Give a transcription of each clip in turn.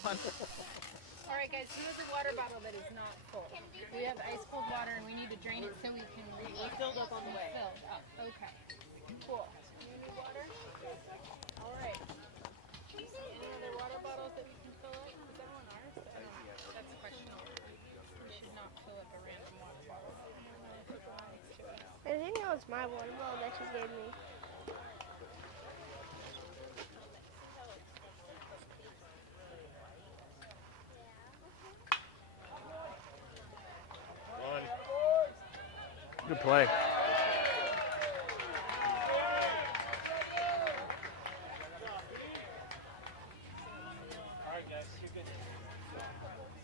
Alright guys, who has a water bottle that is not full? We have ice cold water and we need to drain it so we can... We're filled up on the way. Filled up, okay. Cool. You need water? Alright. Any other water bottles that we can fill up? Is that one ours? That's questionable. We should not fill up a random water bottle. I think that was my water bottle that you gave me. Good play.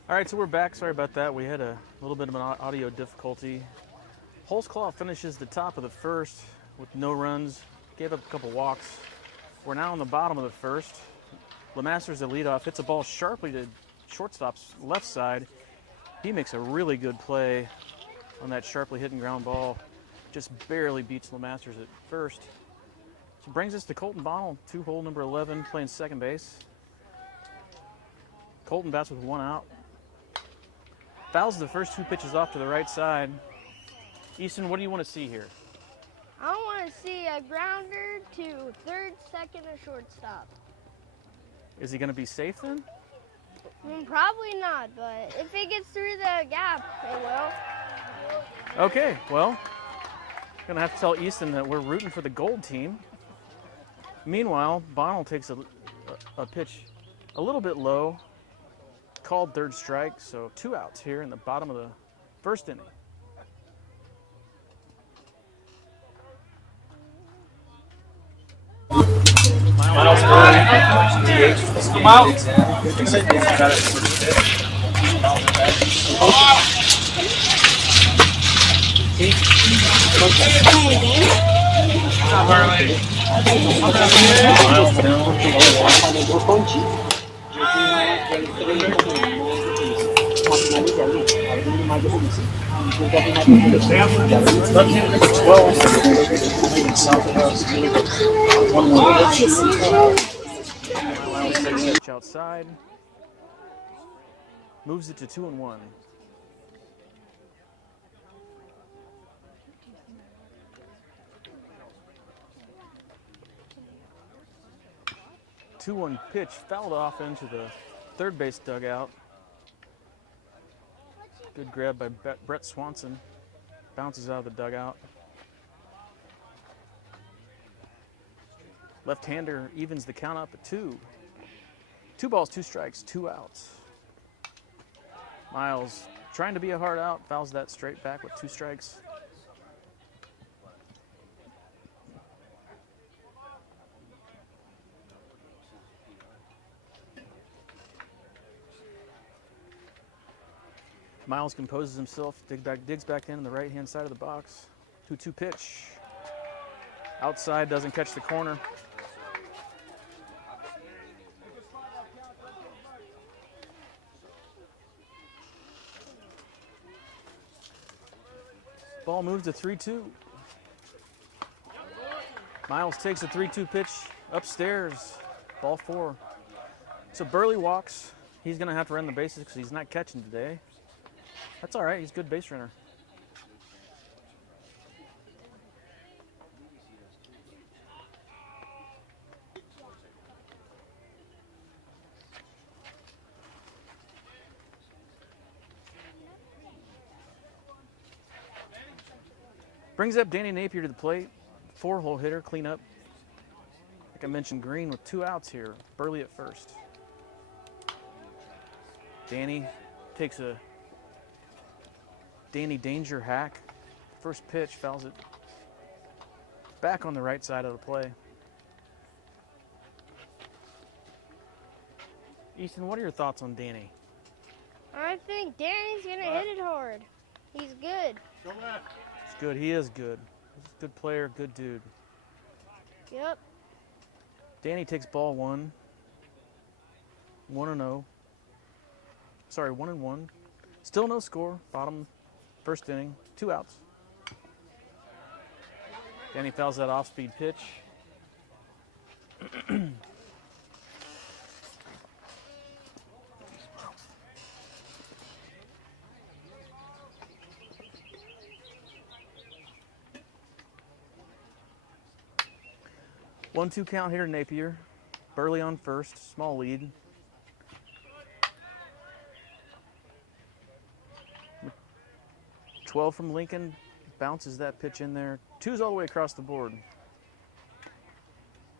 All right, so we're back. Sorry about that. We had a little bit of an audio difficulty. Holtzclaw finishes the top of the first with no runs. Gave up a couple walks. We're now on the bottom of the first. Lemaster's the leadoff. Hits a ball sharply to shortstop's left side. He makes a really good play on that sharply hitting ground ball. Just barely beats Lemasters at first. So brings us to Colton Bonnell, 2-hole number 11, playing second base. Colton bats with 1 out. Fouls the first 2 pitches off to the right side. Easton, what do you want to see here? I want to see a grounder to third, second, or shortstop. Is he going to be safe then? Probably not, but if it gets through the gap, it will. Okay, well, gonna have to tell Easton that we're rooting for the gold team. Meanwhile, Bonnell takes a pitch a little bit low, called third strike, so 2 outs here in the bottom of the first inning. Miles DH for this game. Outside, moves it to 2-1. 2-1 pitch fouled off into the third base dugout. Good grab by Brett Swanson. Bounces out of the dugout. Left-hander evens the count up at 2. 2 balls, 2 strikes, 2 outs. Miles trying to be a hard out, fouls that straight back with 2 strikes. Miles composes himself, digs back in the right-hand side of the box. 2-2 pitch. Outside, doesn't catch the corner. Ball moves to 3-2. Miles takes a 3-2 pitch upstairs. Ball 4. So Burley walks. He's going to have to run the bases because he's not catching today. That's all right. He's a good base runner. Brings up Danny Napier to the plate. 4-hole hitter, clean up. Like I mentioned, Green with 2 outs here. Burley at first. Danny takes a Danny Danger hack. First pitch, fouls it back on the right side of the play. Easton, what are your thoughts on Danny? I think Danny's going to hit it hard. He's good. He's good. He is good. He's a good player, good dude. Yep. Danny takes ball 1. 1-0. Sorry, 1-1. Still no score. Bottom first inning. 2 outs. Danny fouls that off-speed pitch. 1-2 count here to Napier. Burley on first, small lead. .12 from Lincoln, bounces that pitch in there. 2's all the way across the board.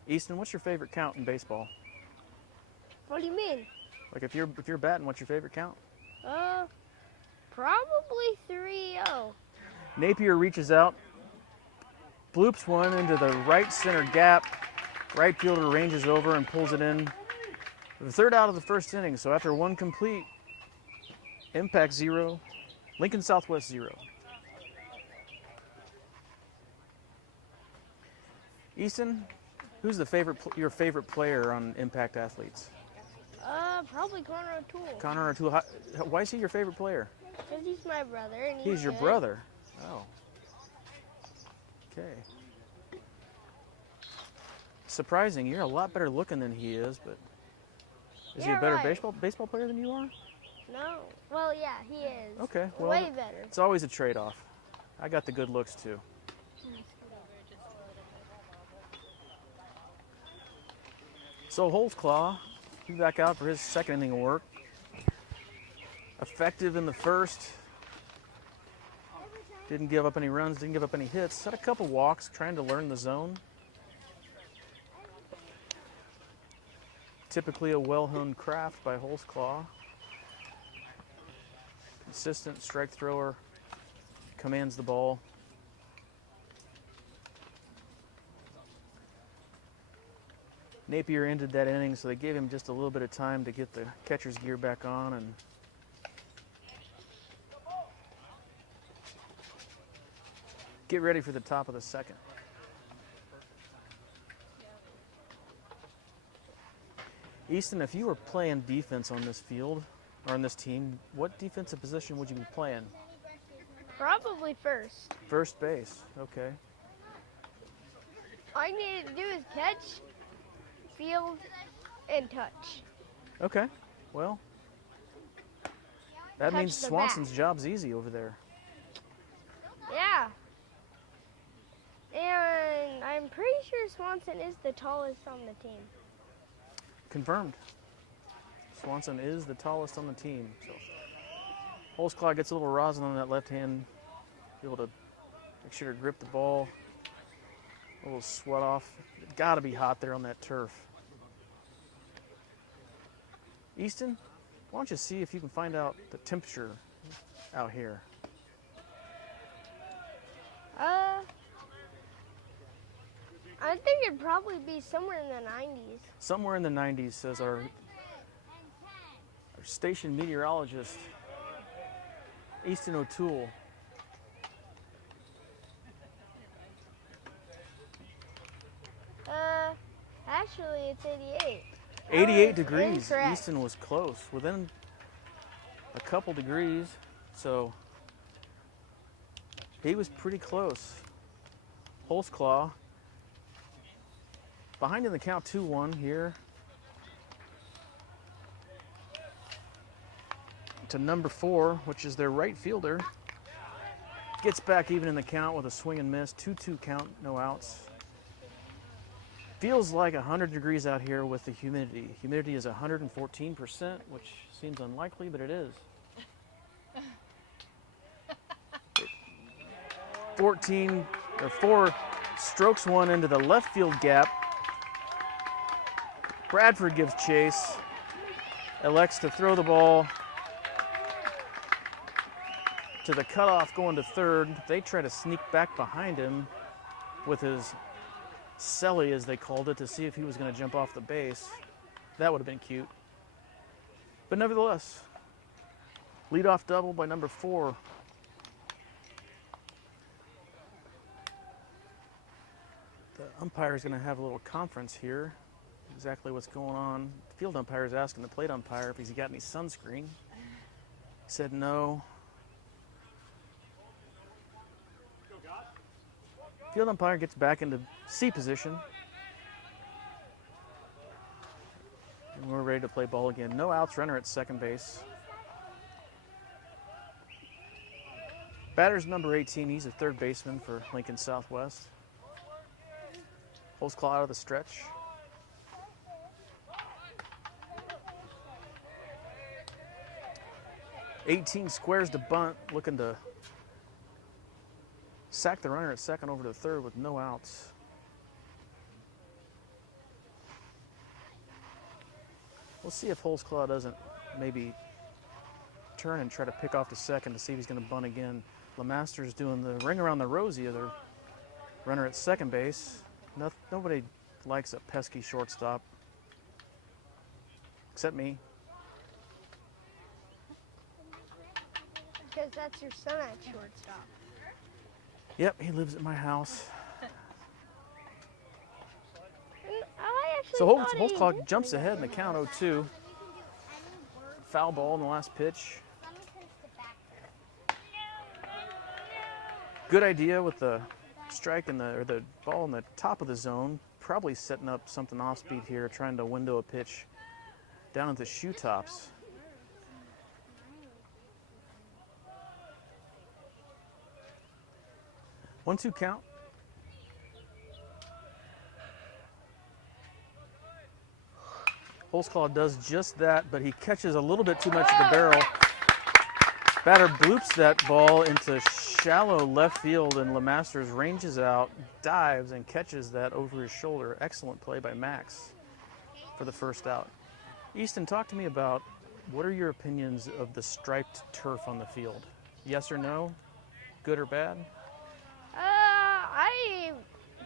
Easton, what's your favorite count in baseball? What do you mean? Like if you're batting, what's your favorite count? Probably 3-0. Napier reaches out, bloops one into the right center gap. Right fielder ranges over and pulls it in. The third out of the first inning. So after 1 complete, Impact 0, Lincoln Southwest 0. Easton, who's your favorite player on Impact Athletes? Probably Connor O'Toole. Connor O'Toole. Why is he your favorite player? Because he's my brother. And He's your good. brother. Oh. Okay. Surprising. You're a lot better looking than he is, but is he a better baseball player than you are? No. Well, yeah, he is. Okay. Well, way better. It's always a trade-off. I got the good looks too. So Holtzclaw, he's back out for his second inning of work. Effective in the first. Didn't give up any runs, didn't give up any hits. Had a couple walks, trying to learn the zone. Typically a well-honed craft by Holtzclaw. Consistent strike thrower, commands the ball. Napier ended that inning, so they gave him just a little bit of time to get the catcher's gear back on and get ready for the top of the second. Easton, if you were playing defense on this field, or on this team, what defensive position would you be playing? Probably first. First base, okay. All I needed to do is catch, field, and touch. Okay, well, that Touch means the Swanson's job's easy over there. Yeah. And I'm pretty sure Swanson is the tallest on the team. confirmed. Swanson is the tallest on the team. So Holtzclaw gets a little rosin on that left hand, be able to make sure to grip the ball. A little sweat off. Got to be hot there on that turf. Easton, why don't you see if you can find out the temperature out here? I think it'd probably be somewhere in the 90s. Somewhere in the 90s, says our station meteorologist, Easton O'Toole. Actually, it's 88. 88 degrees. Incorrect. Easton was close, within a couple degrees, so he was pretty close. Holtzclaw behind in the count 2-1 here to number 4, which is their right fielder. Gets back even in the count with a swing and miss. 2-2 count, no outs. Feels like 100 degrees out here with the humidity. Humidity is 114%, which seems unlikely, but it is. 4 strokes one into the left field gap. Bradford gives chase, elects to throw the ball to the cutoff going to third. They try to sneak back behind him with his celly, as they called it, to see if he was going to jump off the base. That would have been cute. But nevertheless, leadoff double by number 4. The umpire is going to have a little conference here. Exactly what's going on. The field umpire is asking the plate umpire if he's got any sunscreen. He said no. Field umpire gets back into C position. And we're ready to play ball again. No outs, runner at second base. Batter's number 18. He's a third baseman for Lincoln Southwest. Holtzclaw out of the stretch. '18 squares to bunt, looking to sack the runner at second over to third with no outs. We'll see if Holtzclaw doesn't maybe turn and try to pick off to second to see if he's going to bunt again. LeMaster's doing the ring around the rosy of the runner at second base. Nobody likes a pesky shortstop, except me. Because that's your son at shortstop. Yep, he lives at my house. I actually So thought he Holtzclaw did jumps play ahead in the count 0-2. Foul ball in the last pitch. Good idea with the strike or the ball in the top of the zone. Probably setting up something off speed here, trying to window a pitch down at the shoe tops. One-two count. Holtzclaw does just that, but he catches a little bit too much of the barrel. Batter bloops that ball into shallow left field, and LeMasters ranges out, dives, and catches that over his shoulder. Excellent play by Max for the first out. Easton, talk to me about what are your opinions of the striped turf on the field? Yes or no? Good or bad? I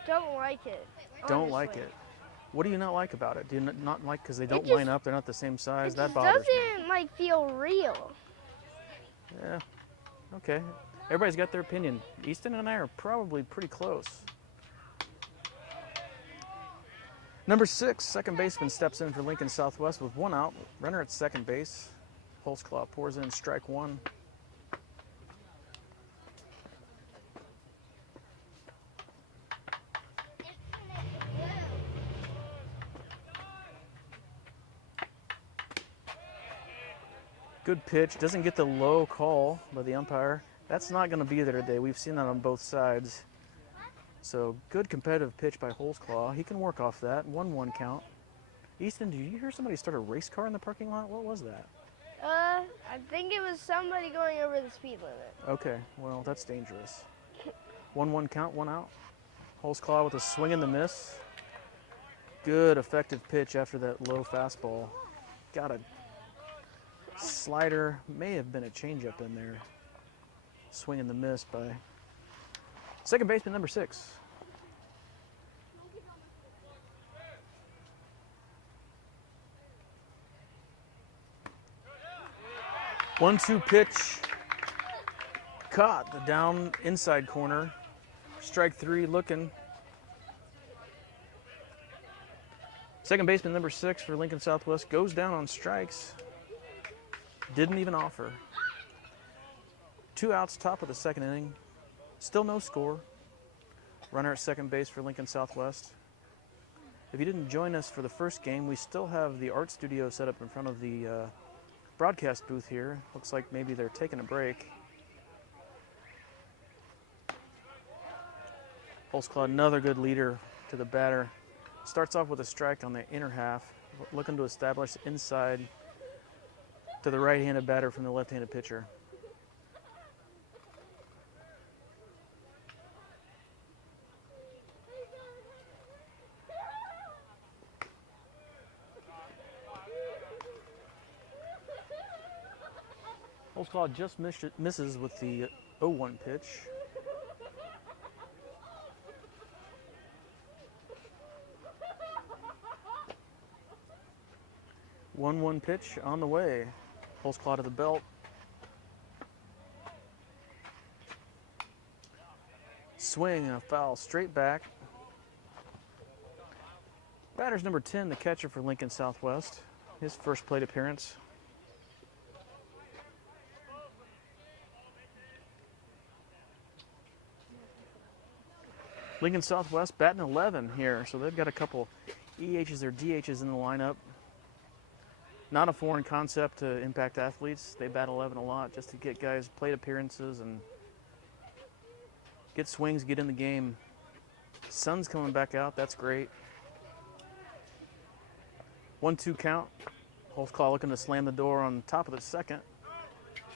don't like it. Don't like honestly. it. What do you not like about it? Do you not like because they don't just- line up? They're not the same size. It That just bothers me. doesn't like feel real. Yeah. Okay. Everybody's got their opinion. Easton and I are probably pretty close. Number 6, second baseman, steps in for Lincoln Southwest with 1 out. Runner at second base. Holtzclaw pours in strike 1. Good pitch. Doesn't get the low call by the umpire. That's not going to be there today. We've seen that on both sides. So good competitive pitch by Holtzclaw. He can work off that. 1-1 count. Easton, did you hear somebody start a race car in the parking lot? What was that? I think it was somebody going over the speed limit. Okay, well, that's dangerous. 1-1 count, 1 out. Holtzclaw with a swing and the miss. Good effective pitch after that low fastball. Got a slider, may have been a changeup in there. Swing and the miss by second baseman number 6. One-two pitch, caught the down inside corner. Strike 3 looking. Second baseman number 6 for Lincoln Southwest goes down on strikes. Didn't even offer. 2 outs, top of the second inning. Still no score. Runner at second base for Lincoln Southwest. If you didn't join us for the first game, we still have the art studio set up in front of the broadcast booth here. Looks like maybe they're taking a break. Holtzclaw, another good leader to the batter. Starts off with a strike on the inner half, looking to establish inside to the right-handed batter from the left-handed pitcher. Holtzclaw just misses with the 0-1 pitch. One pitch on the way. Holtzclaw to the belt. Swing and a foul straight back. Batter's number 10, the catcher for Lincoln Southwest. His first plate appearance. Lincoln Southwest batting 11 here, so they've got a couple EHs or DHs in the lineup. Not a foreign concept to Impact athletes. They bat 11 a lot just to get guys plate appearances and get swings, get in the game. Sun's coming back out. That's great. 1-2 count. Holtzclaw looking to slam the door on top of the second.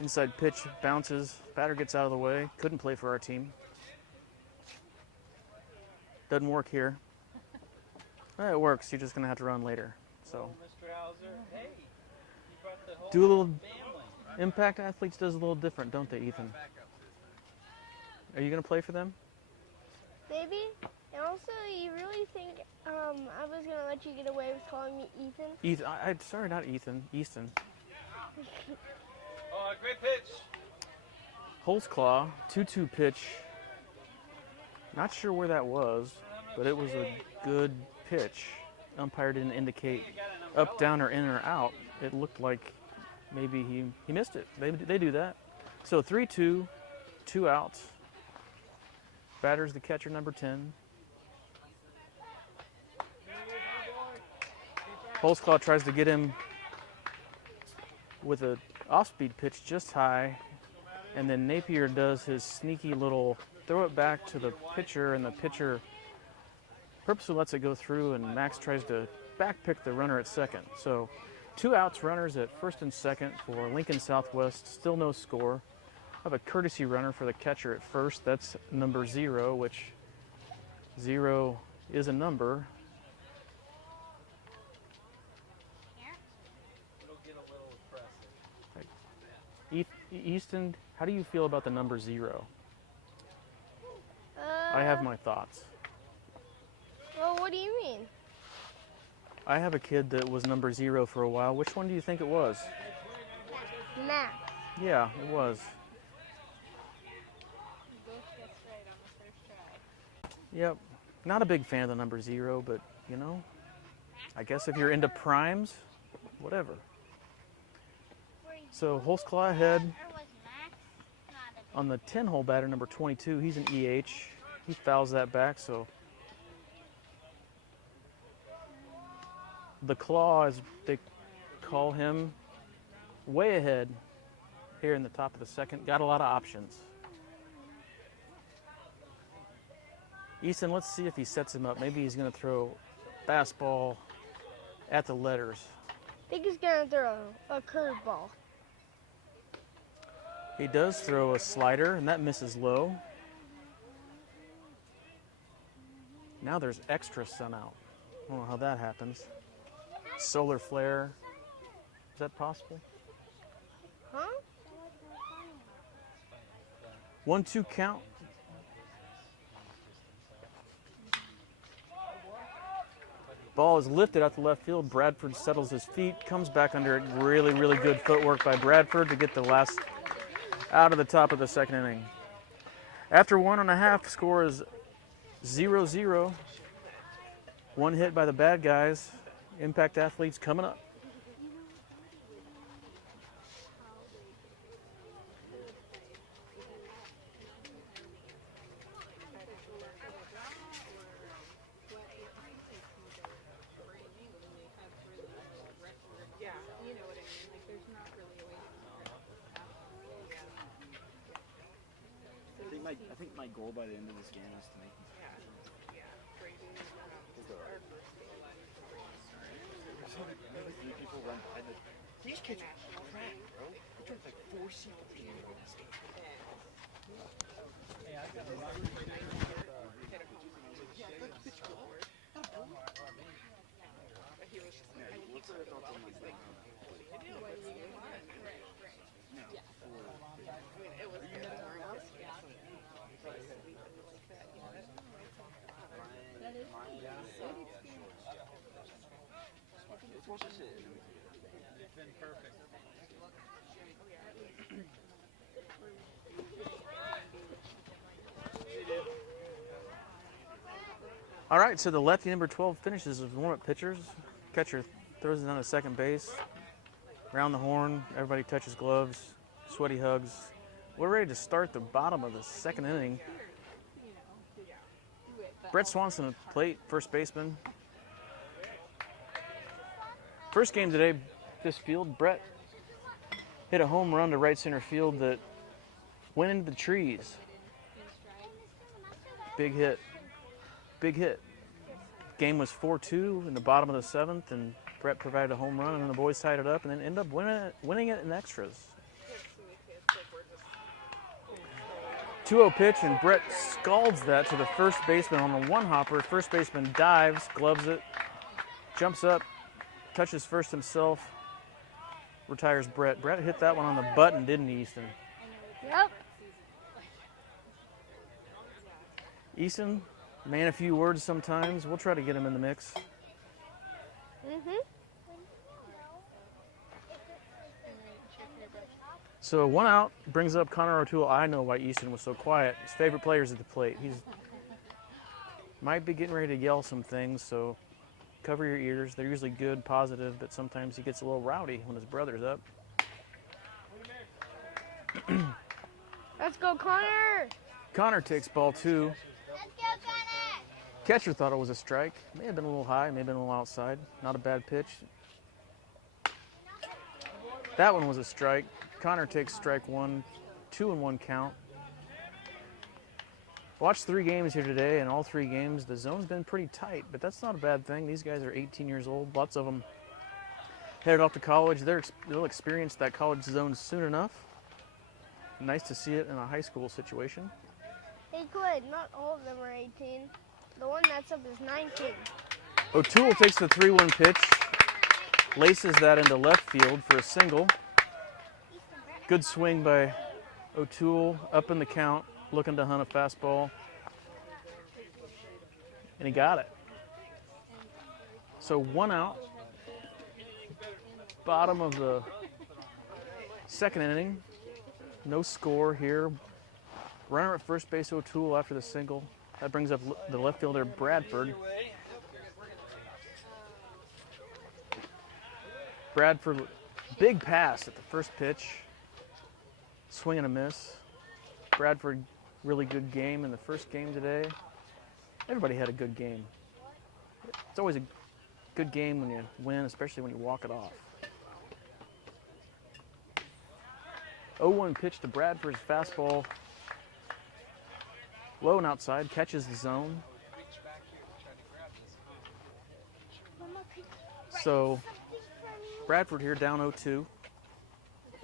Inside pitch bounces. Batter gets out of the way. Couldn't play for our team. Doesn't work here. It works. You're just going to have to run later. So, do a little. Impact athletes does a little different, don't they, Ethan? Are you going to play for them? Maybe. And also, you really think I was going to let you get away with calling me Ethan? Ethan. Sorry, not Ethan. Easton. Oh, great pitch. Holtzclaw, 2-2 pitch. Not sure where that was, but it was a good pitch. Umpire didn't indicate up, down, or in or out. It looked like maybe he missed it. They do that. So 3-2, 2 outs. Batter's the catcher, number 10. Holtzclaw tries to get him with an off-speed pitch just high, and then Napier does his sneaky little throw it back to the pitcher, and the pitcher purposely lets it go through, and Max tries to backpick the runner at second. So 2 outs, runners at first and second for Lincoln Southwest. Still no score. I have a courtesy runner for the catcher at first. That's number 0, which 0 is a number. Easton, how do you feel about the number 0? I have my thoughts. Well, what do you mean? I have a kid that was number 0 for a while. Which one do you think it was? Max. Yeah, it was. Yep. Not a big fan of the number 0, but, you know, I guess if you're into primes, whatever. So Holtzclaw ahead on the 10-hole batter, number 22. He's an EH. He fouls that back, so the Claw, as they call him, way ahead here in the top of the second. Got a lot of options. Easton, let's see if he sets him up. Maybe he's going to throw fastball, at the letters. I think he's going to throw a curveball. He does throw a slider, and that misses low. Now there's extra sun out. I don't know how that happens. Solar flare. Is that possible? Huh? 1-2 count. Ball is lifted out to left field. Bradford settles his feet, comes back under it. Really, really good footwork by Bradford to get the last out of the top of the second inning. After 1.5, score is 0-0. One hit by the bad guys. Impact Athletes coming up. I think my goal by the end of this game is to make people run by the. These kids are crap, bro. They took like 4 seconds to get in this game. All right, so the lefty number 12 finishes as warm-up pitchers. Catcher throws it on to second base. Around the horn, everybody touches gloves, sweaty hugs. We're ready to start the bottom of the second inning. Brett Swanson at the plate, first baseman. First game today, this field, Brett hit a home run to right center field that went into the trees. Big hit. Big hit. Game was 4-2 in the bottom of the 7th, and Brett provided a home run, and then the boys tied it up, and then ended up winning it in extras. 2-0 pitch, and Brett scalds that to the first baseman on the one-hopper. First baseman dives, gloves it, jumps up, touches first himself, retires Brett. Brett hit that one on the button, didn't he, Easton? Yep. Easton, man, a few words sometimes. We'll try to get him in the mix. So 1 out brings up Connor O'Toole. I know why Easton was so quiet. His favorite player's at the plate. He's might be getting ready to yell some things, so cover your ears. They're usually good, positive, but sometimes he gets a little rowdy when his brother's up. Let's go, Connor. Connor takes ball 2. Let's go, Connor. Catcher thought it was a strike. May have been a little high, may have been a little outside. Not a bad pitch. That one was a strike. Connor takes strike 1, 2-1 count. Watched 3 games here today, and all 3 games, the zone's been pretty tight, but that's not a bad thing. These guys are 18 years old. Lots of them headed off to college. They'll experience that college zone soon enough. Nice to see it in a high school situation. Hey, Quid, not all of them are 18. The one that's up is 19. O'Toole takes the 3-1 pitch, laces that into left field for a single. Good swing by O'Toole, up in the count, looking to hunt a fastball. And he got it. So 1 out. Bottom of the second inning. No score here. Runner at first base, O'Toole after the single. That brings up the left fielder, Bradford. Bradford, big pass at the first pitch. Swing and a miss. Bradford, really good game in the first game today. Everybody had a good game. It's always a good game when you win, especially when you walk it off. 0-1 pitch to Bradford's fastball. Low and outside, catches the zone. So Bradford here down 0-2.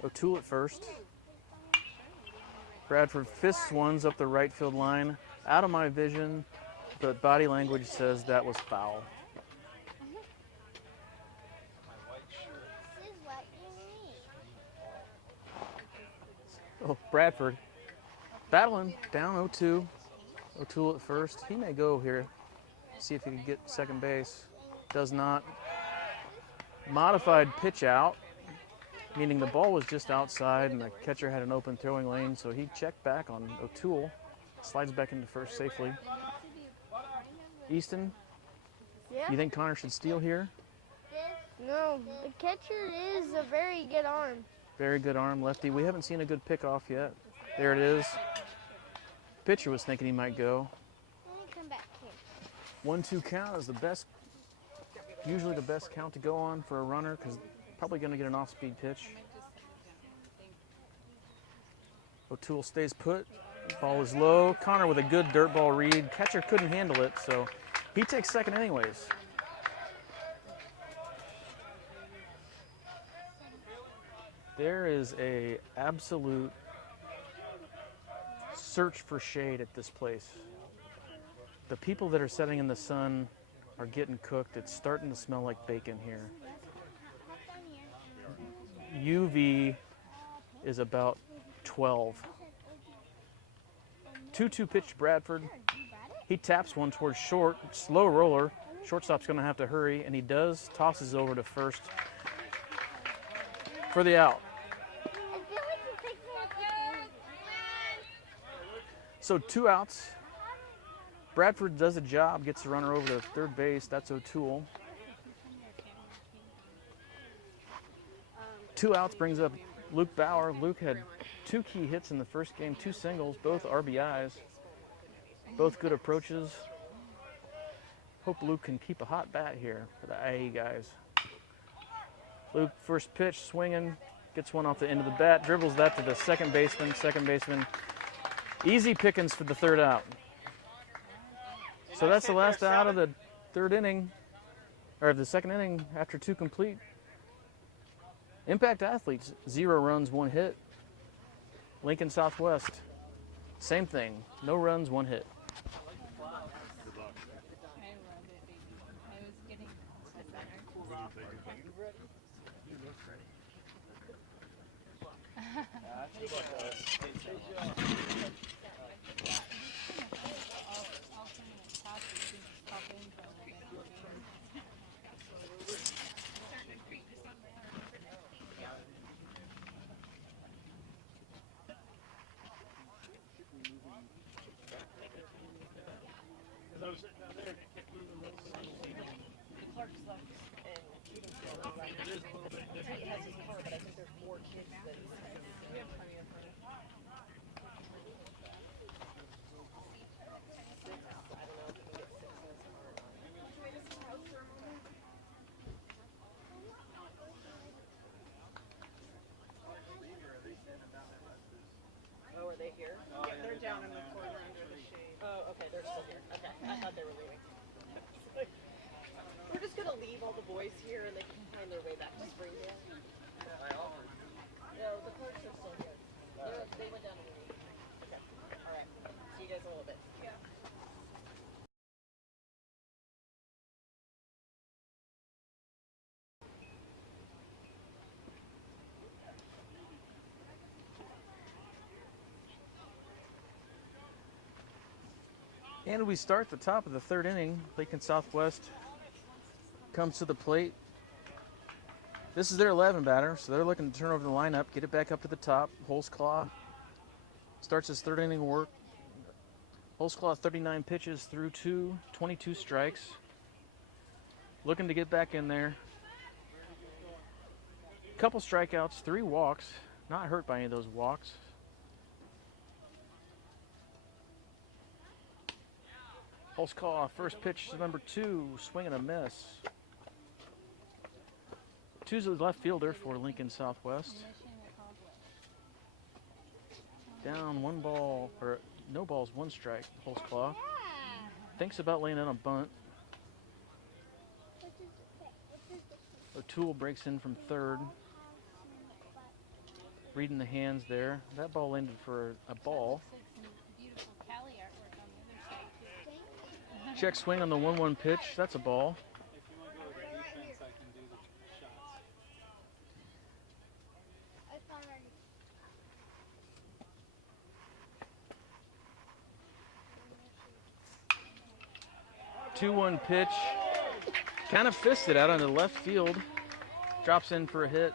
O'Toole at first. Bradford fists ones up the right field line. Out of my vision, but body language says that was foul. Oh, Bradford battling down 0-2. O'Toole at first. He may go here. See if he can get second base. Does not. Modified pitch out, meaning the ball was just outside and the catcher had an open throwing lane, so he checked back on O'Toole. Slides back into first safely. Easton, Yeah. you think Connor should steal here? No, the catcher is a very good arm. Very good arm, lefty. We haven't seen a good pickoff yet. There it is. Pitcher was thinking he might go. Let me come back here. 1-2 count is the best, usually the best count to go on for a runner because probably going to get an off-speed pitch. O'Toole stays put. Ball is low. Connor with a good dirt ball read. Catcher couldn't handle it, so he takes second anyways. There is a absolute search for shade at this place. The people that are sitting in the sun are getting cooked. It's starting to smell like bacon here. UV is about 12. 2-2 pitch to Bradford. He taps one towards short, slow roller. Shortstop's going to have to hurry, and he does. Tosses over to first for the out. So 2 outs. Bradford does a job, gets the runner over to third base. That's O'Toole. 2 outs brings up Luke Bauer. Luke had 2 key hits in the first game, 2 singles, both RBIs, both good approaches. Hope Luke can keep a hot bat here for the IE guys. Luke, first pitch, swinging, gets one off the end of the bat, dribbles that to the second baseman. Easy pickings for the third out. So that's the last out of the third inning, or the second inning after 2 complete. Impact Athletes, 0 runs, 1 hit. Lincoln Southwest, same thing, no runs, 1 hit. Oh, are they here? Yeah, they're down in the corner under the shade. Oh, okay, they're still here. Okay, I thought they were leaving. We're just gonna leave all the boys here and they can find their way back to Springdale. No, the clerks are still here. They went down to the meeting. Okay, all right. See you guys in a little bit. Yeah. And we start the top of the third inning. Lincoln Southwest comes to the plate. This is their 11 batter, so they're looking to turn over the lineup, get it back up to the top. Holtzclaw starts his third inning work. Holtzclaw 39 pitches through 22 strikes. Looking to get back in there. Couple strikeouts, 3 walks. Not hurt by any of those walks. Holtzclaw, first pitch, number 2, swing and a miss. 2's the left fielder for Lincoln Southwest. Down 1 ball, or no balls, 1 strike, Holtzclaw. Thinks about laying in a bunt. O'Toole breaks in from third. Reading the hands there. That ball landed for a ball. Beautiful Cali artwork on the other side too. Check swing on the 1-1 pitch. That's a ball. If you want to go with defense, I can do the shots. 2-1 pitch. Kind of fisted out onto the left field. Drops in for a hit.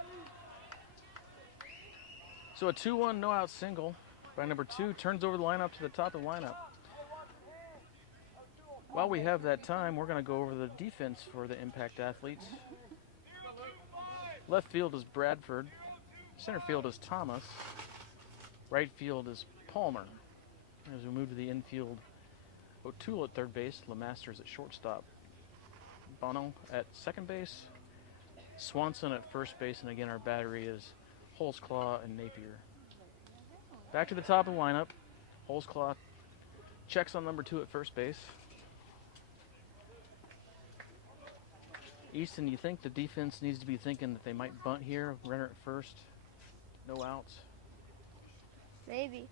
So a 2-1 no-out single by number 2. Turns over the lineup to the top of the lineup. While we have that time, we're going to go over the defense for the Impact athletes. Left field is Bradford. Center field is Thomas. Right field is Palmer. As we move to the infield, O'Toole at third base, LeMasters at shortstop. Bono at second base, Swanson at first base, and again our battery is Holtzclaw and Napier. Back to the top of the lineup. Holtzclaw checks on number 2 at first base. Easton, you think the defense needs to be thinking that they might bunt here, runner at first, no outs? Maybe.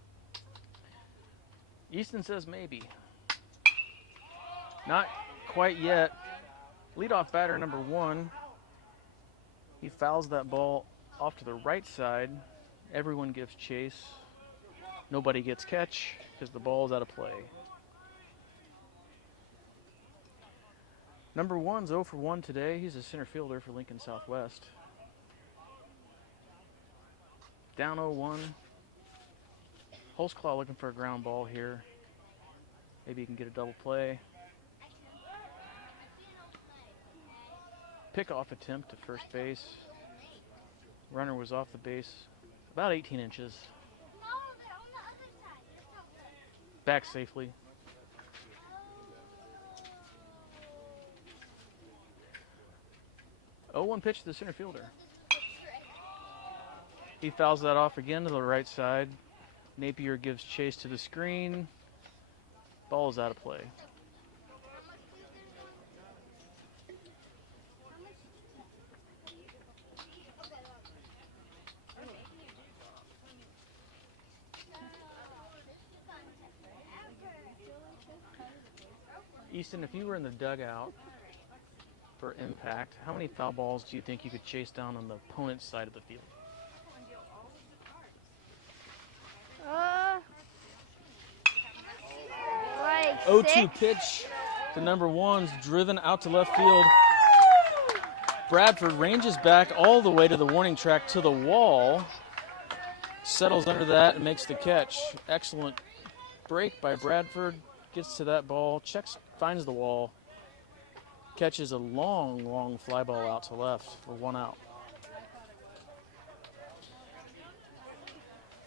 Easton says maybe. Not quite yet. Leadoff batter number 1. He fouls that ball off to the right side. Everyone gives chase. Nobody gets catch because the ball is out of play. Number 1's 0 for 1 today. He's a center fielder for Lincoln Southwest. Down 0-1. Holtzclaw looking for a ground ball here. Maybe he can get a double play. Pickoff attempt to first base. Runner was off the base about 18 inches. Back safely. Oh, 1 pitch to the center fielder. He fouls that off again to the right side. Napier gives chase to the screen. Ball is out of play. Easton, if you were in the dugout for Impact, how many foul balls do you think you could chase down on the opponent's side of the field? Like 0-2 6. pitch. The number 1's driven out to left field. Bradford ranges back all the way to the warning track to the wall. Settles under that and makes the catch. Excellent break by Bradford. Gets to that ball, checks, finds the wall. Catches a long, long fly ball out to left for 1 out.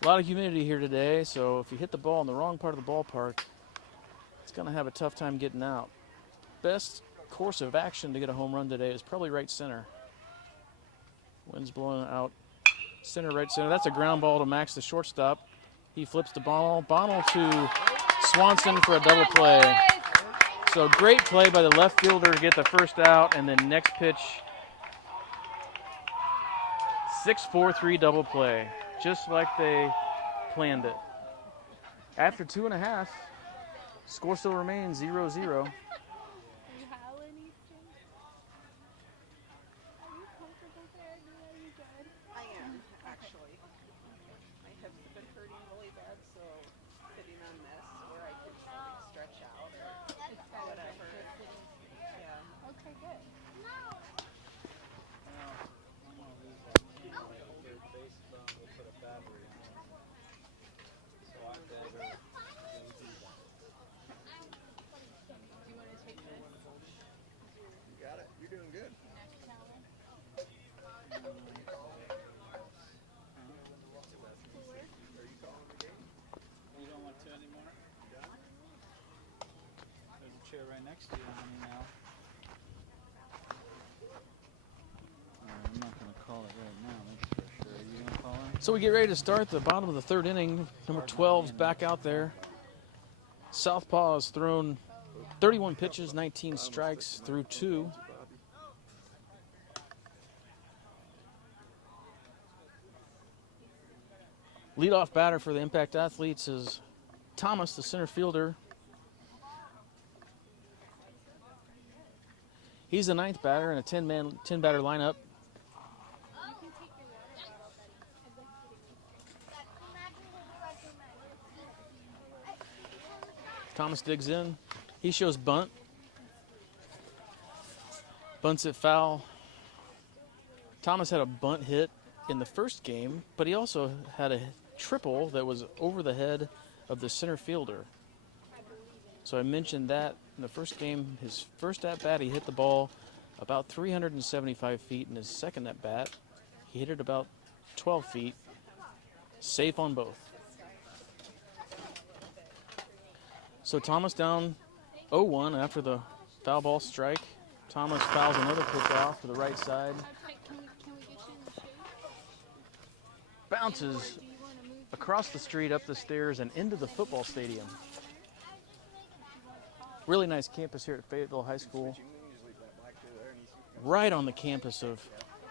A lot of humidity here today, so if you hit the ball in the wrong part of the ballpark, it's going to have a tough time getting out. Best course of action to get a home run today is probably right center. Wind's blowing out center, right center. That's a ground ball to Max, the shortstop. He flips the ball. Bonnell to Swanson for a double play. So great play by the left fielder to get the first out, and then next pitch, 6-4-3 double play, just like they planned it. After 2.5, score still remains 0-0. I am, actually. My hips have been hurting really bad, so sitting on this where I could stretch out or whatever. Yeah. Okay, good. Do you want to take this? You got it. You're doing good. Next towel? You don't want to anymore? There's a chair right next to you, honey, now. I'm not going to call it right now, that's for sure. Are you going to call it? So we get ready to start the bottom of the 3rd inning. Number 12's back out there. Southpaw has thrown 31 pitches, 19 strikes through 2. Leadoff batter for the Impact Athletes is Thomas, the center fielder. He's the 9th batter in a 10-batter lineup. Thomas digs in. He shows bunt. Bunts it foul. Thomas had a bunt hit in the first game, but he also had a triple that was over the head of the center fielder. So I mentioned that in the first game, his first at-bat, he hit the ball about 375 feet. In his second at-bat, he hit it about 12 feet, safe on both. So Thomas down 0-1 after the foul ball strike. Thomas fouls another pitch off to the right side. Bounces across the street, up the stairs, and into the football stadium. Really nice campus here at Fayetteville High School. Right on the campus of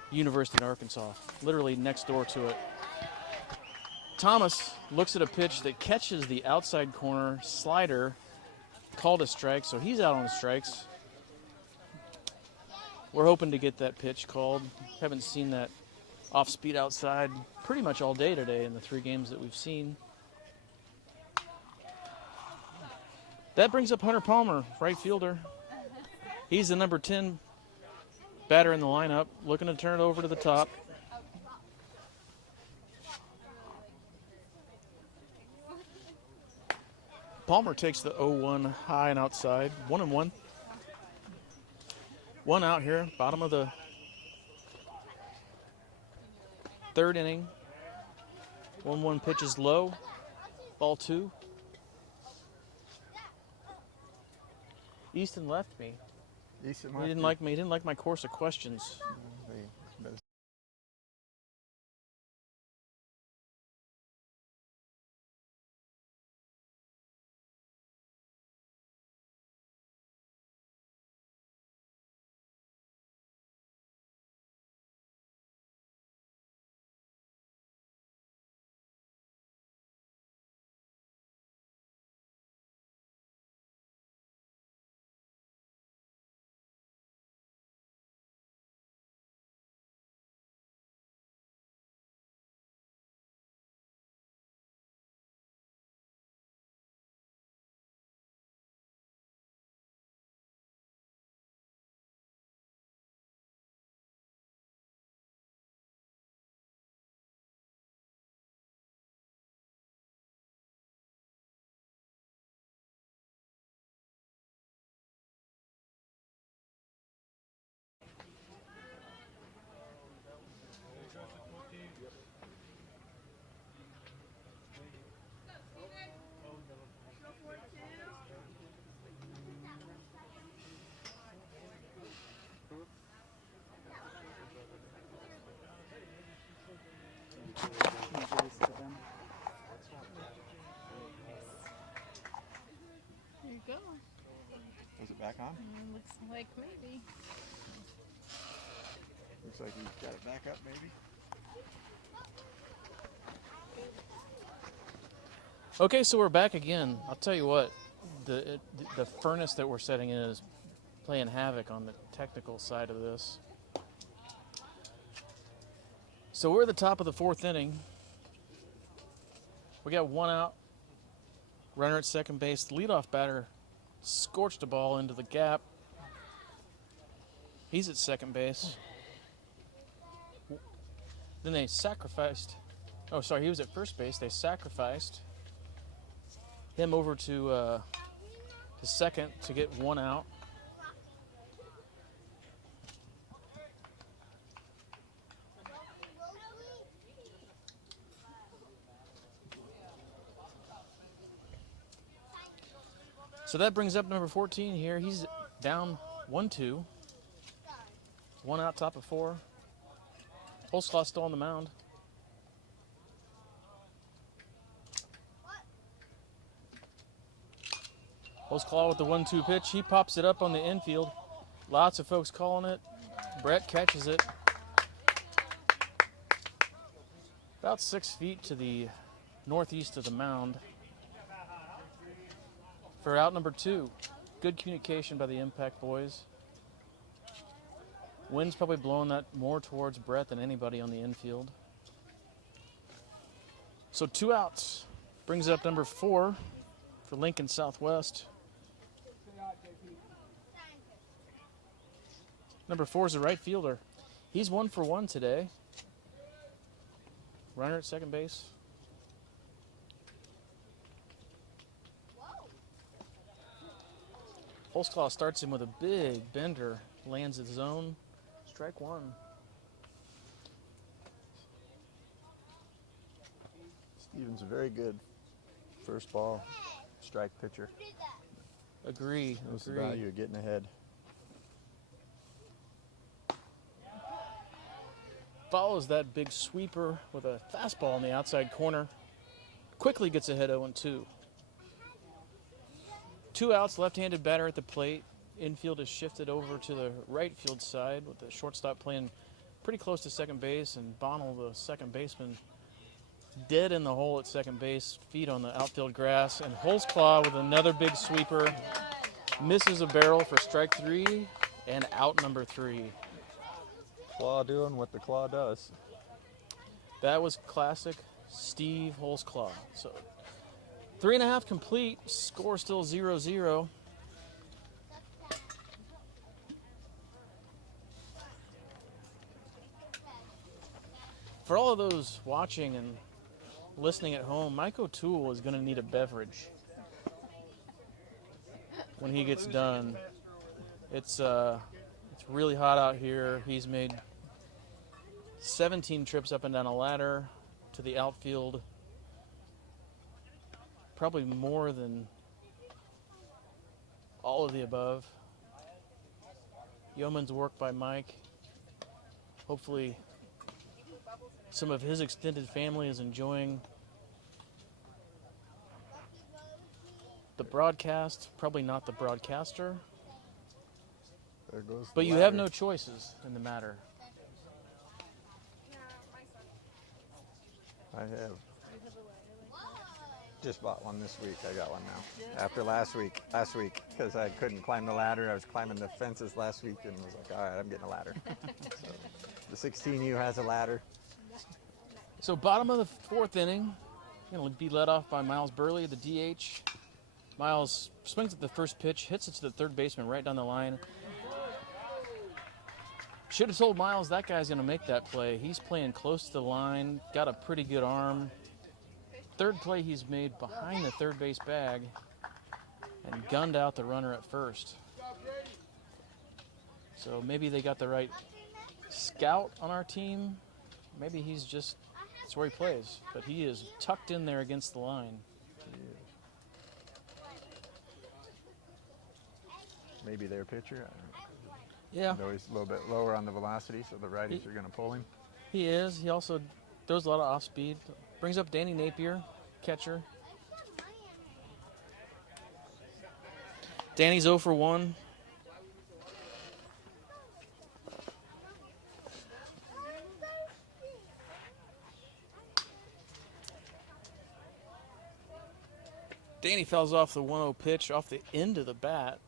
University of Arkansas, literally next door to it. Thomas looks at a pitch that catches the outside corner slider, called a strike, so he's out on strikes. We're hoping to get that pitch called. Haven't seen that off speed outside pretty much all day today in the 3 games that we've seen. That brings up Hunter Palmer, right fielder. He's the number 10 batter in the lineup, looking to turn it over to the top. Palmer takes the 0-1 high and outside, 1-1. 1 out here, bottom of the 3rd inning. 1-1 pitch is low, ball 2. Easton left me. He didn't like me. He didn't like my course of questions. There you go. Was it back on? Looks like maybe. Looks like he's got it back up, maybe. Okay, so we're back again. I'll tell you what, the furnace that we're setting in is playing havoc on the technical side of this. So we're at the top of the 4th inning. We got 1 out, runner at second base. The leadoff batter scorched a ball into the gap. He's at second base. Then they sacrificed. Oh, sorry, he was at first base. They sacrificed him over to second to get 1 out. So that brings up number 14 here. He's down 1-2. 1 out, top of 4. Holtzclaw still on the mound. Holtzclaw with the 1-2 pitch. He pops it up on the infield. Lots of folks calling it. Brett catches it. About 6 feet to the northeast of the mound for out number 2. Good communication by the impact boys. Wind's probably blowing that more towards Brett than anybody on the infield. So 2 outs. Brings up number 4 for Lincoln Southwest. Number 4 is a right fielder. He's 1 for 1 today. Runner at second base. Holtzclaw starts him with a big bender. Lands his zone. Strike 1. Steven's a very good first ball strike pitcher. Agree. Knows the value of getting ahead. Follows that big sweeper with a fastball in the outside corner. Quickly gets ahead 0-2. 2 outs, left-handed batter at the plate. Infield is shifted over to the right field side with the shortstop playing pretty close to second base, and Bonnell, the second baseman, dead in the hole at second base, feet on the outfield grass, and Holtzclaw with another big sweeper. Misses a barrel for strike 3 and out number 3. Claw doing what the claw does. That was classic Steve Holtzclaw. So 3.5 complete, score still 0-0. For all of those watching and listening at home, Mike O'Toole is going to need a beverage when he gets done. It's really hot out here. He's made 17 trips up and down a ladder to the outfield. Probably more than all of the above. Yeoman's work by Mike. Hopefully some of his extended family is enjoying the broadcast. Probably not the broadcaster. There goes the But you ladder. have no choices in the matter. I have. Just bought one this week. I got one now. After last week, because I couldn't climb the ladder. I was climbing the fences last week and was like, all right, I'm getting a ladder. So, the 16U has a ladder. So bottom of the 4th inning, going to be led off by Miles Burley, the DH. Miles swings at the first pitch, hits it to the third baseman right down the line. Should have told Miles that guy's going to make that play. He's playing close to the line, got a pretty good arm. Third play he's made behind the third base bag and gunned out the runner at first. So maybe they got the right scout on our team. Maybe he's just, that's where he plays. But he is tucked in there against the line. Maybe their pitcher. Yeah, I know he's a little bit lower on the velocity, so the righties are going to pull him. he is. He also throws a lot of off speed. Brings up Danny Napier, catcher. Danny's 0 for 1. Danny fouls off the 1-0 pitch off the end of the bat.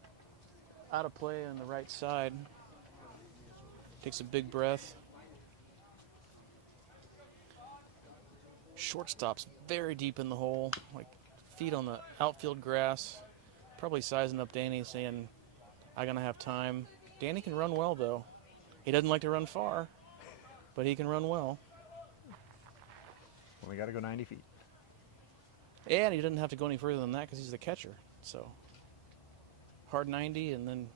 Out of play on the right side. Takes a big breath. Shortstop's very deep in the hole, like feet on the outfield grass. Probably sizing up Danny, saying, I'm going to have time. Danny can run well, though. He doesn't like to run far, but he can run well. Well, we got to go 90 feet. And he doesn't have to go any further than that because he's the catcher. So, hard 90 and then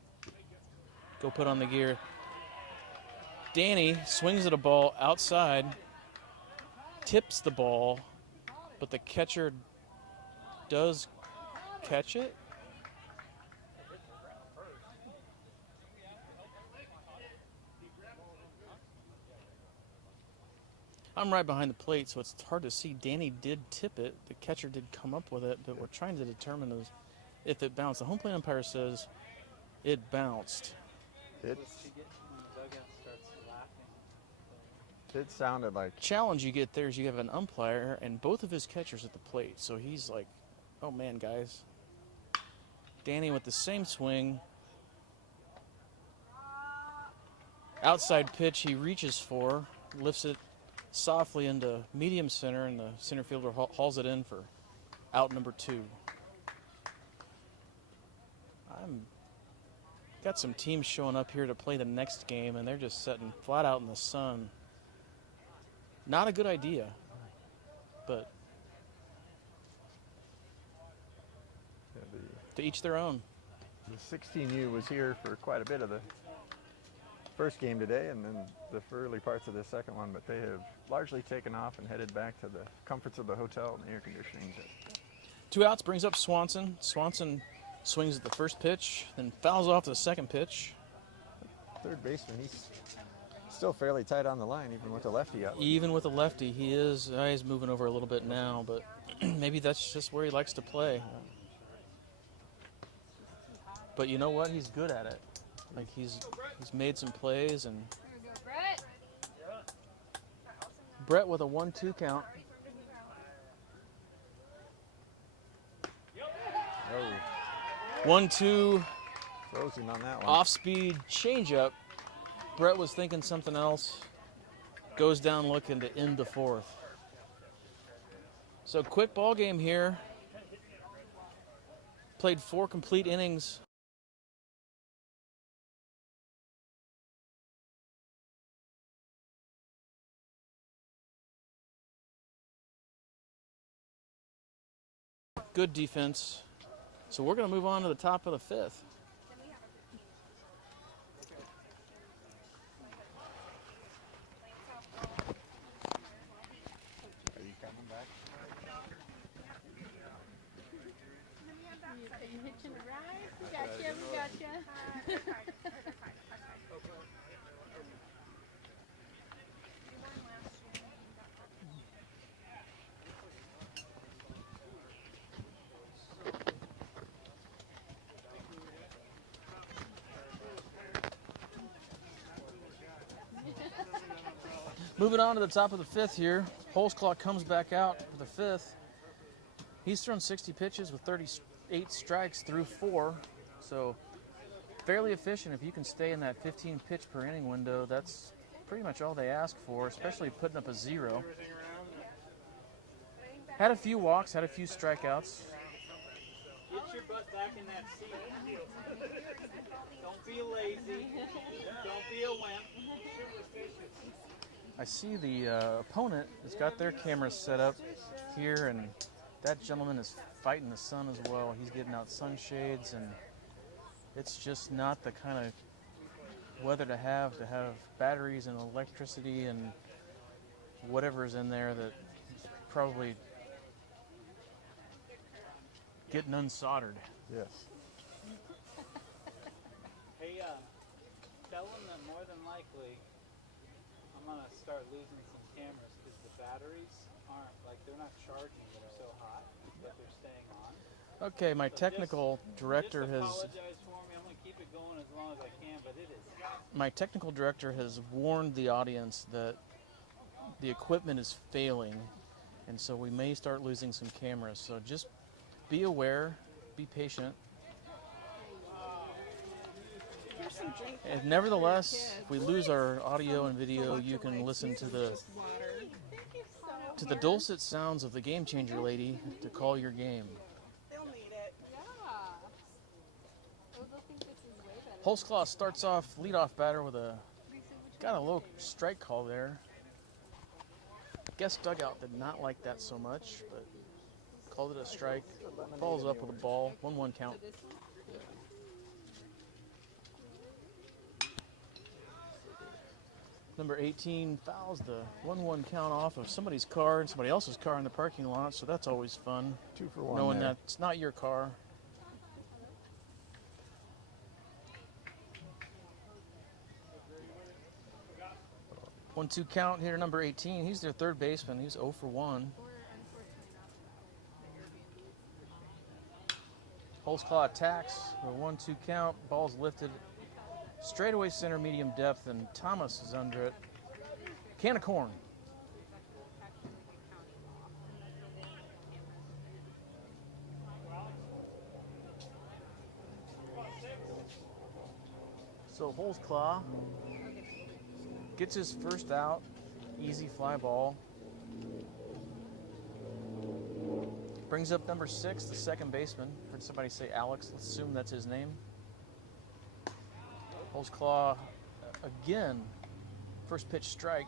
go put on the gear. Danny swings at a ball outside, tips the ball, but the catcher does catch it. I'm right behind the plate, so it's hard to see. Danny did tip it. The catcher did come up with it, but we're trying to determine if it bounced. The home plate umpire says it bounced. It sounded like challenge you get there is you have an umpire and both of his catchers at the plate. So he's like, oh man, guys. Danny with the same swing. Outside pitch he reaches for, lifts it softly into medium center, and the center fielder hauls it in for out number 2. I'm got some teams showing up here to play the next game, and they're just sitting flat out in the sun. Not a good idea, but to each their own. the 16U was here for quite a bit of the first game today and then the early parts of the second one, but they have largely taken off and headed back to the comforts of the hotel and the air conditioning. 2 outs brings up Swanson. Swanson swings at the first pitch, then fouls off the second pitch. Third baseman, he's still fairly tight on the line, even with a lefty out. Even with a lefty, he's moving over a little bit now, but maybe that's just where he likes to play. But you know what? He's good at it. Like he's made some plays, and Brett with a 1-2 count. Oh, 1-2 frozen on that one. off-speed changeup. Brett was thinking something else. Goes down looking to end the 4th. So quick ball game here. Played 4 complete innings. Good defense. So we're going to move on to the top of the 5th. Are you coming back? Are you hitching a ride? We gotcha. Moving on to the top of the 5th here. Holtzclaw comes back out for the 5th. He's thrown 60 pitches with 38 strikes through 4. So fairly efficient. If you can stay in that 15 pitch per inning window, that's pretty much all they ask for, especially putting up a 0. Had a few walks, had a few strikeouts. Get your butt back in that seat. Don't be lazy. Don't be a wimp. I see the opponent has got their cameras set up here, and that gentleman is fighting the sun as well. He's getting out sunshades, and it's just not the kind of weather to have batteries and electricity and whatever's in there that probably getting unsoldered. Yes. Hey, tell them that more than likely I'm going to start losing some cameras because the batteries aren't, like, they're not charging them so hot, but they're staying on. Okay, my technical director just has apologize for me. I'm going to keep it going as long as I can, but it is hot. my technical director has warned the audience that the equipment is failing, and so we may start losing some cameras. So just be aware, be patient. And nevertheless, if we lose our audio and video, you can listen to the dulcet sounds of the Game Changer lady to call your game. They'll need it. Holtzclaw starts off leadoff batter with got a low strike call there. Guess dugout did not like that so much, but called it a strike. Follows up with a ball, 1-1 count. Number 18 fouls the 1-1 count off of somebody's car and somebody else's car in the parking lot, so that's always fun. 2 for 1 knowing there. that it's not your car. One-two count here, number 18. He's their third baseman. He's 0 for 1. Holtzclaw attacks for a 1-2 count. Ball's lifted straightaway center medium depth, and Thomas is under it. can of corn. So Holtzclaw gets his first out, easy fly ball. Brings up number 6, the second baseman. Heard somebody say Alex. Let's assume that's his name. Holtzclaw again. First pitch strike.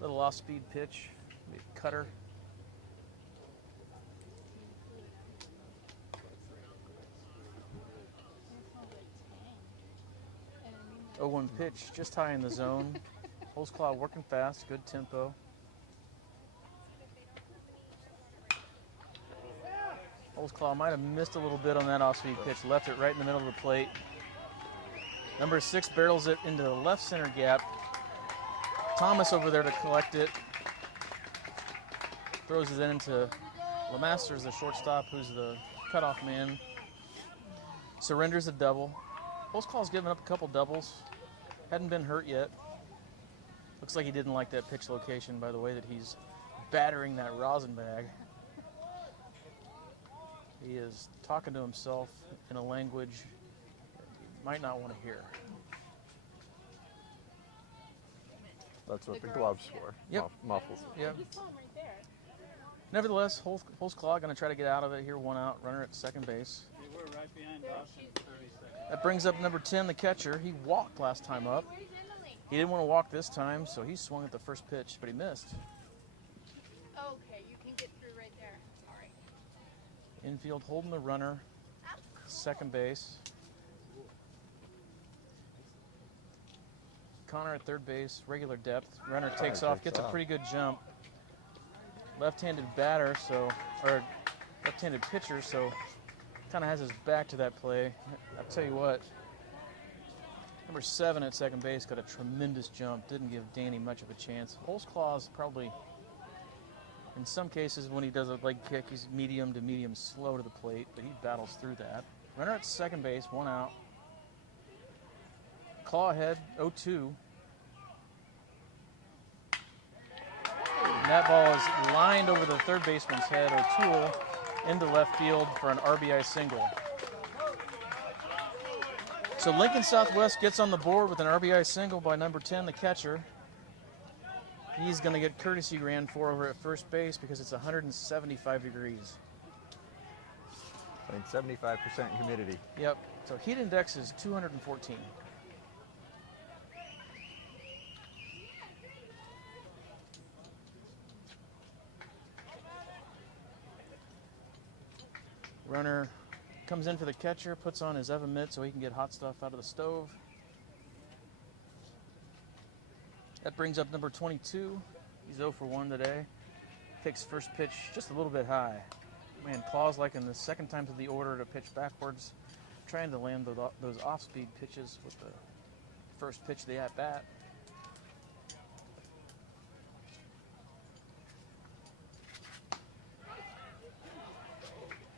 Little off-speed pitch. Cutter. 0-1 pitch, just high in the zone. Holtzclaw working fast, good tempo. Holtzclaw might have missed a little bit on that off-speed pitch, left it right in the middle of the plate. Number 6 barrels it into the left center gap. Thomas over there to collect it. Throws it into Lemasters, the shortstop, who's the cutoff man. Surrenders a double. Holtzclaw's given up a couple doubles. Hadn't been hurt yet. Looks like he didn't like that pitch location by the way that he's battering that rosin bag. He is talking to himself in a language you might not want to hear. That's what the gloves for. Yep. Muffles. Yep. Nevertheless, Holtzclaw going to try to get out of it here. 1 out, runner at second base. We're right behind Dawson. 30 seconds. That brings up number 10, the catcher. He walked last time up. He didn't want to walk this time, so he swung at the first pitch, but he missed. Okay, you can get through right there. All right. Infield holding the runner, second base. Connor at third base, regular depth. Runner takes off, gets a pretty good jump. Left-handed batter, or left-handed pitcher, so kind of has his back to that play. I'll tell you what, number 7 at second base got a tremendous jump. Didn't give Danny much of a chance. Holtzclaw's probably, in some cases when he does a leg kick, he's medium to medium slow to the plate, but he battles through that. Runner at second base, 1 out. Claw ahead, 0-2. And that ball is lined over the third baseman's head, O'Toole, into left field for an RBI single. So Lincoln Southwest gets on the board with an RBI single by number 10, the catcher. He's going to get courtesy ran for over at first base because it's 175 degrees. I think 75% humidity. Yep. So heat index is 214. Runner comes in for the catcher, puts on his oven mitt so he can get hot stuff out of the stove. That brings up number 22. He's 0 for 1 today. Takes first pitch just a little bit high. Man, Claw's like in the second time to the order to pitch backwards, trying to land those off-speed pitches with the first pitch of the at-bat.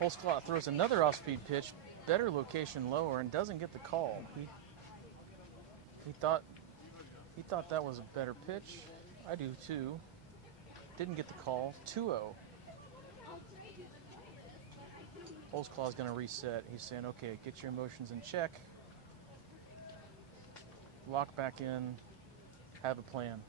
Holtzclaw throws another off-speed pitch, better location lower, and doesn't get the call. He thought that was a better pitch. I do too. Didn't get the call. 2-0. Holtzclaw's going to reset. He's saying, okay, get your emotions in check. Lock back in. Have a plan.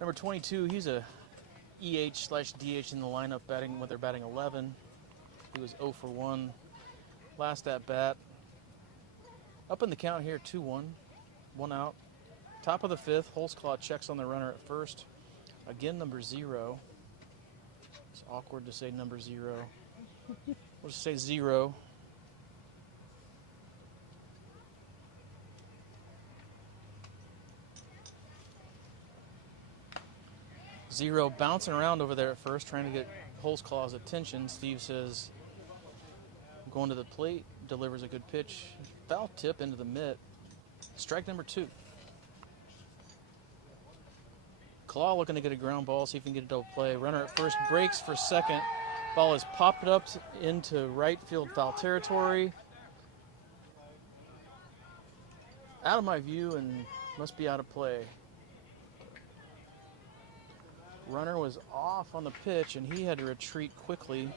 Number 22, he's a EH/DH in the lineup, batting when they're batting 11. He was 0 for 1 last at bat. Up in the count here, 2-1, 1 out. Top of the 5th, Holtzclaw checks on the runner at first. Again, number 0. It's awkward to say number 0. We'll just say 0. Zero bouncing around over there at first, trying to get Holtzclaw's attention. Steve says, going to the plate, delivers a good pitch. Foul tip into the mitt. Strike number 2. Claw looking to get a ground ball, see if he can get a double play. Runner at first breaks for second. Ball is popped up into right field foul territory. Out of my view and must be out of play. Runner was off on the pitch and he had to retreat quickly.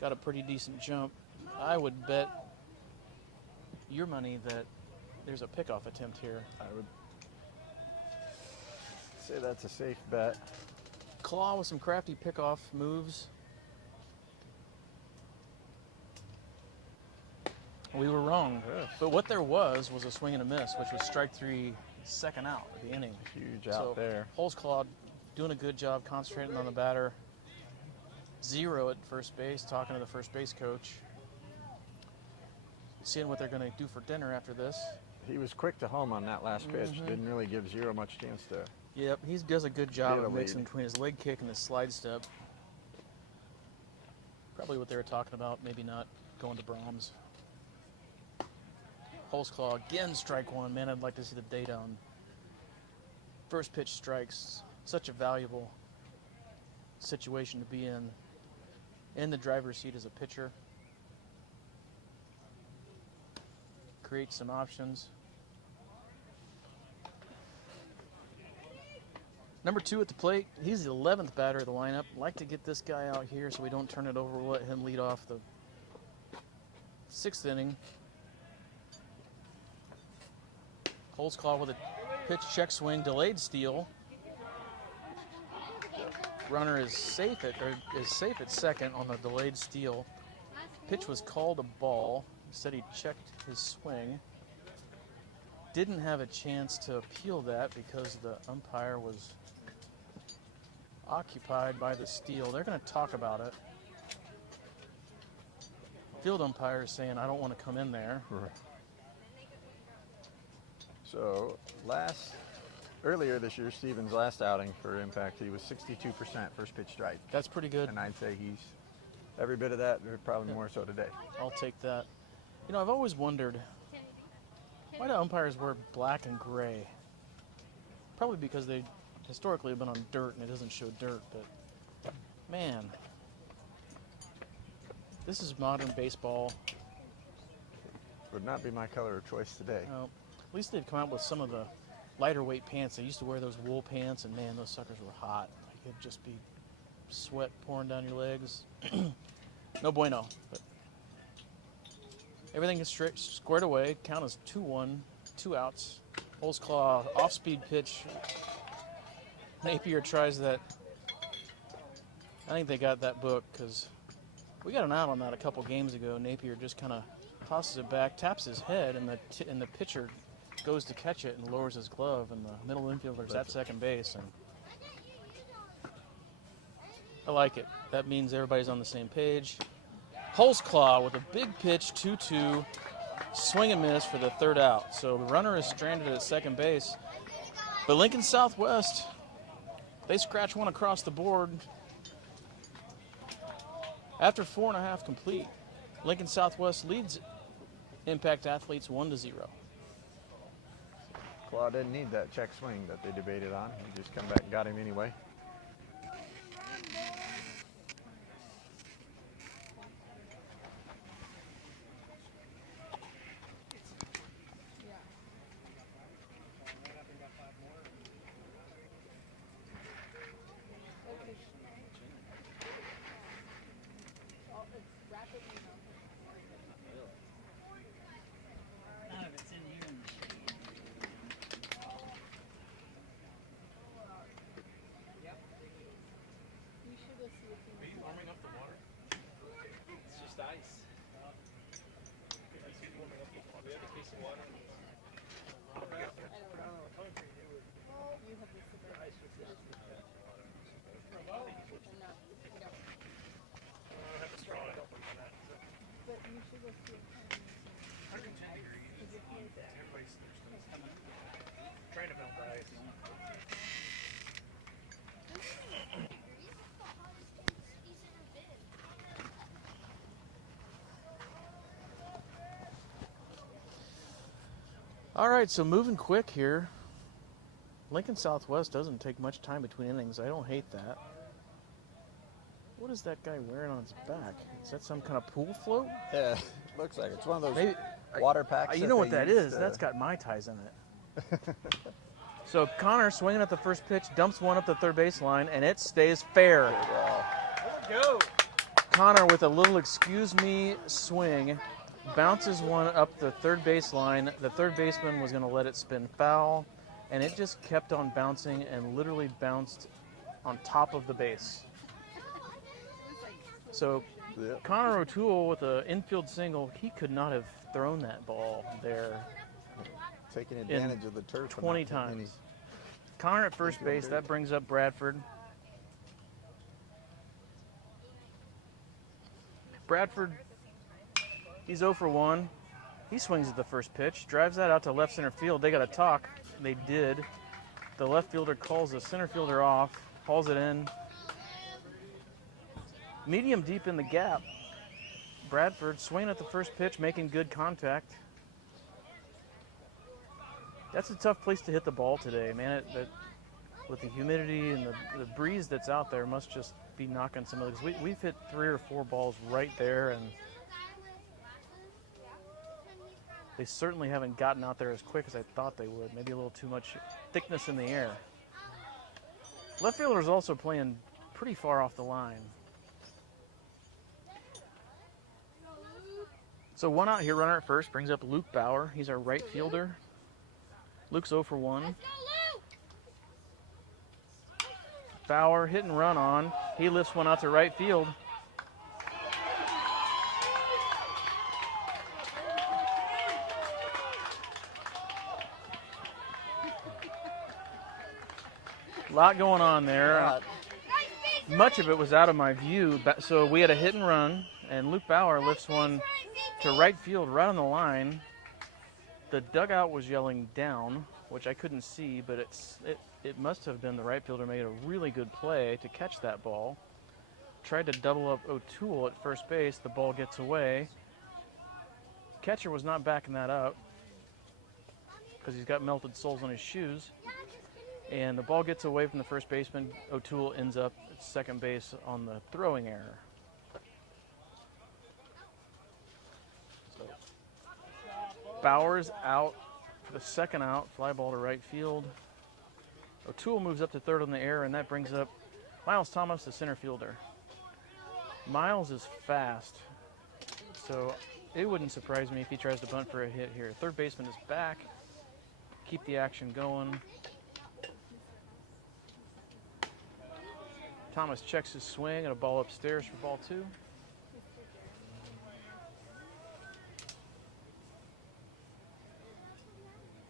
Got a pretty decent jump. I would bet your money that there's a pickoff attempt here. I would say that's a safe bet. Claw with some crafty pickoff moves. We were wrong. Yes. But what there was a swing and a miss, which was strike 3, second out of the inning. Huge out there. Holtzclaw doing a good job concentrating on the batter. 0 at first base, talking to the first base coach. Seeing what they're going to do for dinner after this. He was quick to home on that last pitch. Didn't really give Zero much chance to. Yep, he does a good job Get a of mixing lead. between his leg kick and his slide step. Probably what they were talking about, maybe not going to Brahms. Holtzclaw again, strike 1. Man, I'd like to see the data on first pitch strikes. Such a valuable situation to be in the driver's seat as a pitcher. Create some options. Number 2 at the plate. He's the 11th batter of the lineup. Like to get this guy out here so we don't turn it over. We'll let him lead off the 6th inning. Holtzclaw with a pitch check swing, delayed steal. Runner is safe at second on the delayed steal. Pitch was called a ball. Said he checked his swing. Didn't have a chance to appeal that because the umpire was occupied by the steal. They're going to talk about it. Field umpire is saying, I don't want to come in there. Right. So earlier this year, Steven's last outing for Impact, he was 62% first pitch strike. That's pretty good. And I'd say he's every bit of that, or probably more so today. I'll take that. You know, I've always wondered, why do umpires wear black and gray? Probably because they historically have been on dirt and it doesn't show dirt, but man, this is modern baseball. Would not be my color of choice today. Well, at least they've come out with some of the lighter weight pants. They used to wear those wool pants, and man, those suckers were hot. It'd just be sweat pouring down your legs. No bueno. But everything is squared away. Count is 2-1, 2 outs. Holtzclaw off-speed pitch. Napier tries that. I think they got that book because we got an out on that a couple games ago. Napier just kind of tosses it back, taps his head, and the pitcher goes to catch it and lowers his glove, and the middle infielder's at second base. And I like it. That means everybody's on the same page. Holtzclaw with a big pitch, 2-2, swing and miss for the 3rd out. So the runner is stranded at second base. But Lincoln Southwest, they scratch one across the board. After 4.5 complete, Lincoln Southwest leads Impact Athletes 1-0. Claw didn't need that check swing that they debated on. He just come back and got him anyway. It's just ice. Trying to melt the ice. All right, so moving quick here. Lincoln Southwest doesn't take much time between innings. I don't hate that. What is that guy wearing on his back? Is that some kind of pool float? Yeah, looks like it's one of those Maybe water packs. You know what that is? That's got Mai Tais in it. So Connor swinging at the first pitch, dumps one up the third baseline, and it stays fair. Go. Connor with a little excuse me swing, bounces one up the third baseline. The third baseman was going to let it spin foul, and it just kept on bouncing and literally bounced on top of the base. So Connor O'Toole with an infield single, he could not have thrown that ball there Taking advantage of the turf. 20 times. Connor at first base, that brings up Bradford. Bradford, he's 0 for 1. He swings at the first pitch, drives that out to left center field. They got to talk. They did. The left fielder calls the center fielder off, hauls it in. Medium deep in the gap. Bradford swinging at the first pitch, making good contact. That's a tough place to hit the ball today, man. With the humidity and the breeze that's out there, must just be knocking some of those. We've hit 3 or 4 balls right there, and they certainly haven't gotten out there as quick as I thought they would. Maybe a little too much thickness in the air. Left fielder's also playing pretty far off the line. So one out here, runner at first, brings up Luke Bauer. He's our right fielder. Luke's 0 for 1. Bauer hit and run on. He lifts one out to right field. A lot going on there. Much of it was out of my view. So we had a hit and run, and Luke Bauer lifts one to right field right on the line. The dugout was yelling down, which I couldn't see, but it must have been the right fielder made a really good play to catch that ball. Tried to double up O'Toole at first base. The ball gets away. Catcher was not backing that up because he's got melted soles on his shoes. And the ball gets away from the first baseman. O'Toole ends up at second base on the throwing error. Bauer's out for the second out, fly ball to right field. O'Toole moves up to third on the air, and that brings up Miles Thomas, the center fielder. Miles is fast, so it wouldn't surprise me if he tries to bunt for a hit here. Third baseman is back. Keep the action going. Thomas checks his swing and a ball upstairs for ball 2.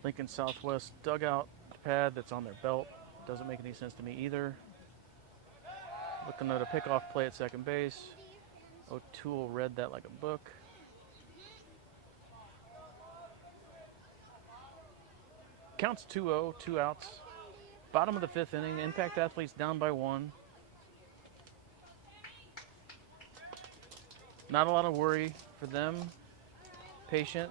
Lincoln Southwest dugout pad that's on their belt. Doesn't make any sense to me either. Looking at a pickoff play at second base. O'Toole read that like a book. Counts 2-0, 2 outs. Bottom of the 5th inning. Impact Athletes down by 1. Not a lot of worry for them. Patient.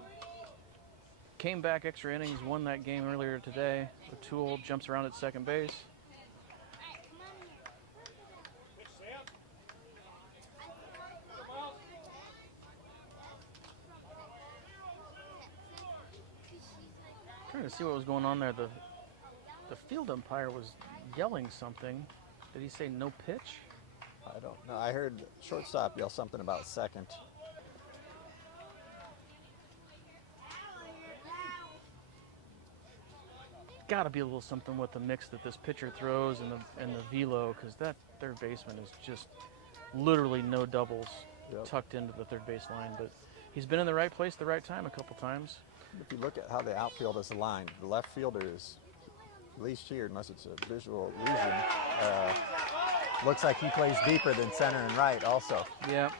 Came back extra innings, won that game earlier today. O'Toole jumps around at second base. Trying to see what was going on there. The field umpire was yelling something. Did he say no pitch? I don't know. I heard shortstop yell something about second. Got to be a little something with the mix that this pitcher throws and the velo, because that third baseman is just literally no doubles tucked into the third base line. But he's been in the right place at the right time a couple times. If you look at how the outfield is aligned, the left fielder is, at least here, unless it's a visual illusion, looks like he plays deeper than center and right also. Yeah.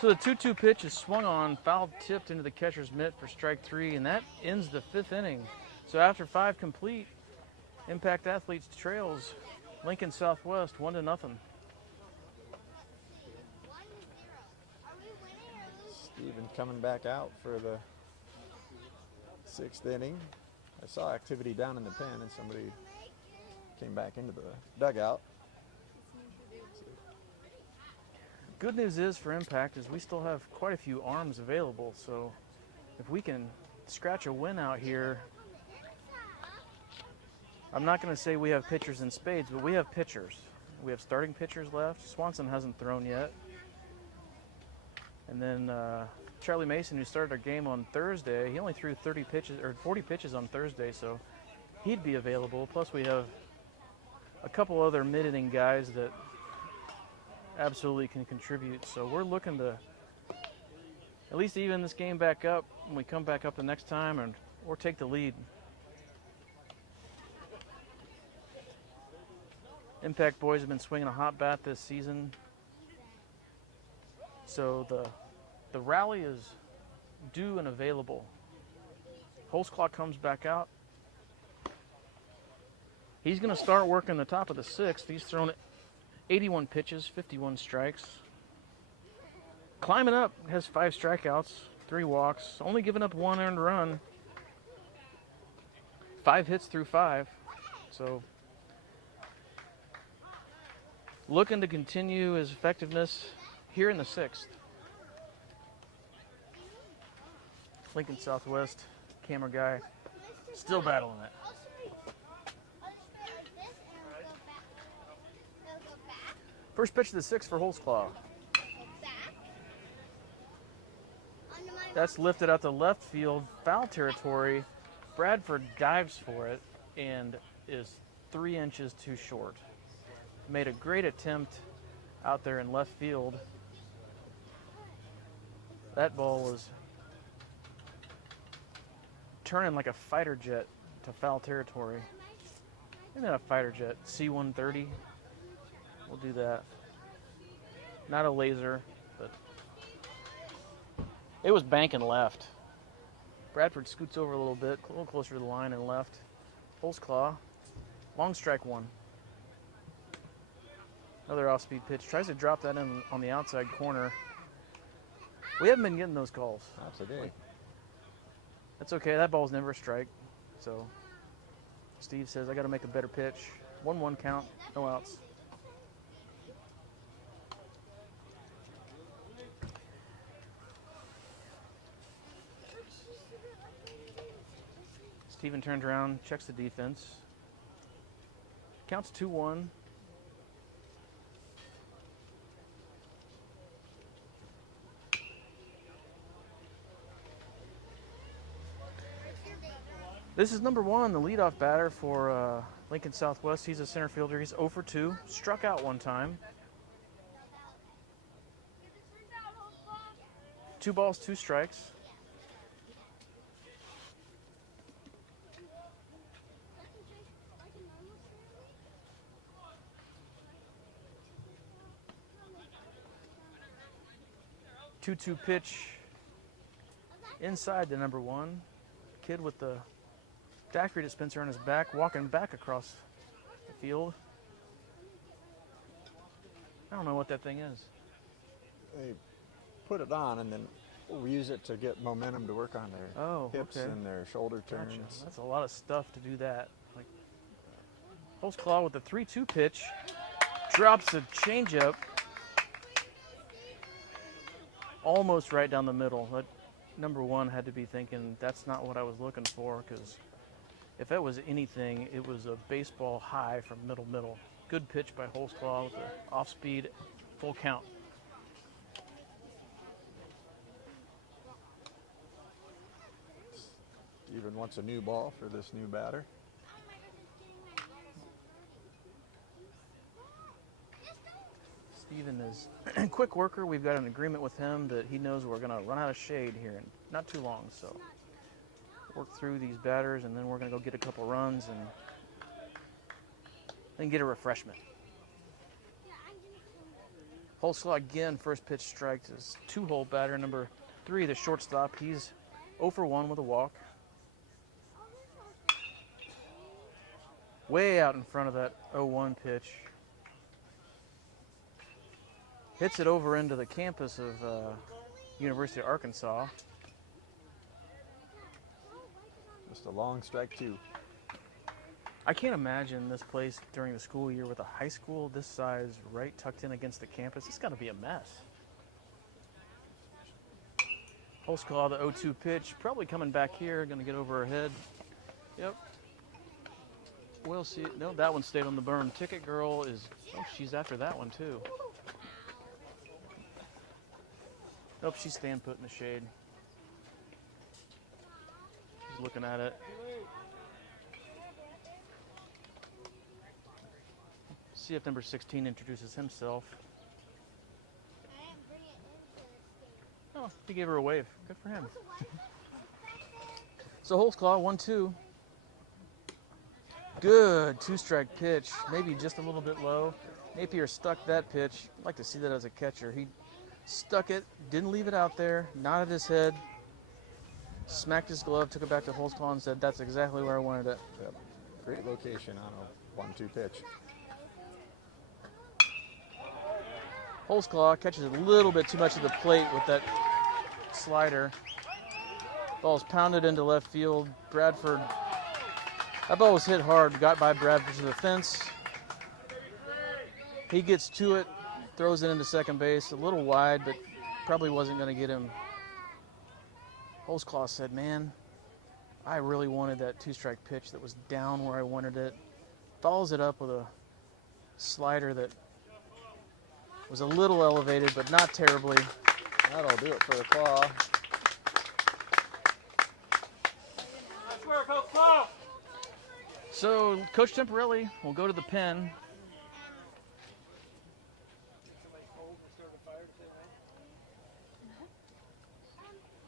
So the 2-2 pitch is swung on, foul tipped into the catcher's mitt for strike 3, and that ends the 5th inning. So after 5 complete, Impact Athletes trails Lincoln Southwest 1-0. Steven coming back out for the 6th inning. I saw activity down in the pen and somebody came back into the dugout. Good news is for Impact is we still have quite a few arms available, so if we can scratch a win out here, I'm not going to say we have pitchers in spades, but we have pitchers. We have starting pitchers left. Swanson hasn't thrown yet. And then Charlie Mason, who started our game on Thursday, he only threw 30 pitches or 40 pitches on Thursday, so he'd be available. Plus we have a couple other mid-inning guys that absolutely can contribute. So we're looking to at least even this game back up when we come back up the next time, and or take the lead. Impact boys have been swinging a hot bat this season. So the rally is due and available. Holtzclaw comes back out. He's going to start working the top of the sixth. He's thrown 81 pitches, 51 strikes. Climbing up, has 5 strikeouts, 3 walks, only giving up 1 earned run. 5 hits through 5. So looking to continue his effectiveness here in the 6th. Lincoln Southwest camera guy still battling it. First pitch of the 6th for Holtzclaw. That's lifted out to left field, foul territory. Bradford dives for it and is 3 inches too short. Made a great attempt out there in left field. That ball was turning like a fighter jet to foul territory. Maybe not a fighter jet, C-130. We'll do that. Not a laser, but it was banking left. Bradford scoots over a little bit, a little closer to the line and left. Holtzclaw, long strike 1. Another off-speed pitch. Tries to drop that in on the outside corner. We haven't been getting those calls. That's a day. That's okay. That ball's never a strike. So Steve says, I got to make a better pitch. 1-1 count, no outs. Steven turns around, checks the defense. Counts 2-1. This is number 1, the leadoff batter for Lincoln Southwest. He's a center fielder. He's 0 for 2. Struck out 1 time. 2 balls, 2 strikes. Two-two pitch inside the number 1. Kid with the daiquiri dispenser on his back, walking back across the field. I don't know what that thing is. They put it on and then we use it to get momentum to work on their hips and their shoulder turns. Gotcha. That's a lot of stuff to do that. Like Holtzclaw with the 3-2 pitch, drops a changeup almost right down the middle. That number 1 had to be thinking, that's not what I was looking for, because if that was anything, it was a baseball high from middle. Good pitch by Holtzclaw with the off-speed, full count. Steven wants a new ball for this new batter. Steven is a quick worker. We've got an agreement with him that he knows we're going to run out of shade here in not too long. So work through these batters, and then we're going to go get a couple runs and then get a refreshment. Holtzclaw again, first pitch strike to his 2-hole batter, number 3, the shortstop. He's 0 for 1 with a walk. Way out in front of that 0-1 pitch. Hits it over into the campus of University of Arkansas. Just a long strike 2. I can't imagine this place during the school year with a high school this size right tucked in against the campus. It's got to be a mess. Holtzclaw, the 0-2 pitch, probably coming back here, going to get over her head. Yep. We'll see. No, that one stayed on the berm. Ticket Girl is, oh, she's after that one too. Nope, she's staying put in the shade. She's looking at it. See if number 16 introduces himself. Oh, he gave her a wave. Good for him. So Holtzclaw, 1-2. Good 2-strike pitch. Maybe just a little bit low. Napier stuck that pitch. I'd like to see that as a catcher. He stuck it, didn't leave it out there, nodded his head, smacked his glove, took it back to Holtzclaw and said, that's exactly where I wanted it. Yep. Great location on a 1-2 pitch. Holtzclaw catches a little bit too much of the plate with that slider. Ball's pounded into left field. Bradford, that ball was hit hard, got by Bradford to the fence. He gets to it, throws it into second base, a little wide, but probably wasn't going to get him. Holtzclaw said, man, I really wanted that 2-strike pitch that was down where I wanted it. Follows it up with a slider that was a little elevated, but not terribly. That'll do it for the Claw. Nice work, Holtzclaw! So Coach Temporelli will go to the pen.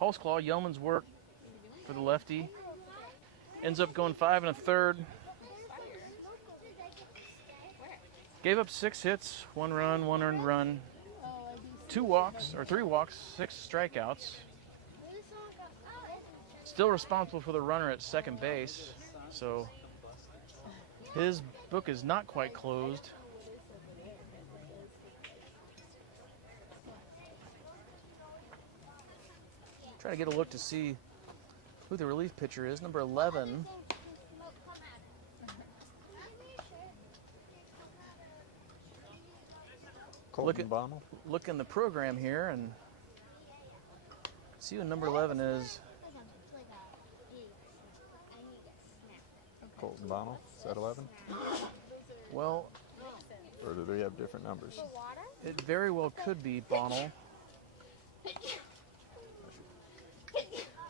Holtzclaw, yeoman's work for the lefty. Ends up going 5 1/3. Gave up 6 hits, 1 run, 1 earned run, 3 walks, 6 strikeouts. Still responsible for the runner at second base, so his book is not quite closed. Try to get a look to see who the relief pitcher is. Number 11. Look in the program here and see who number 11 is. Colton Bonnell, is that 11? Well, Or do they have different numbers? it very well could be Bonnell.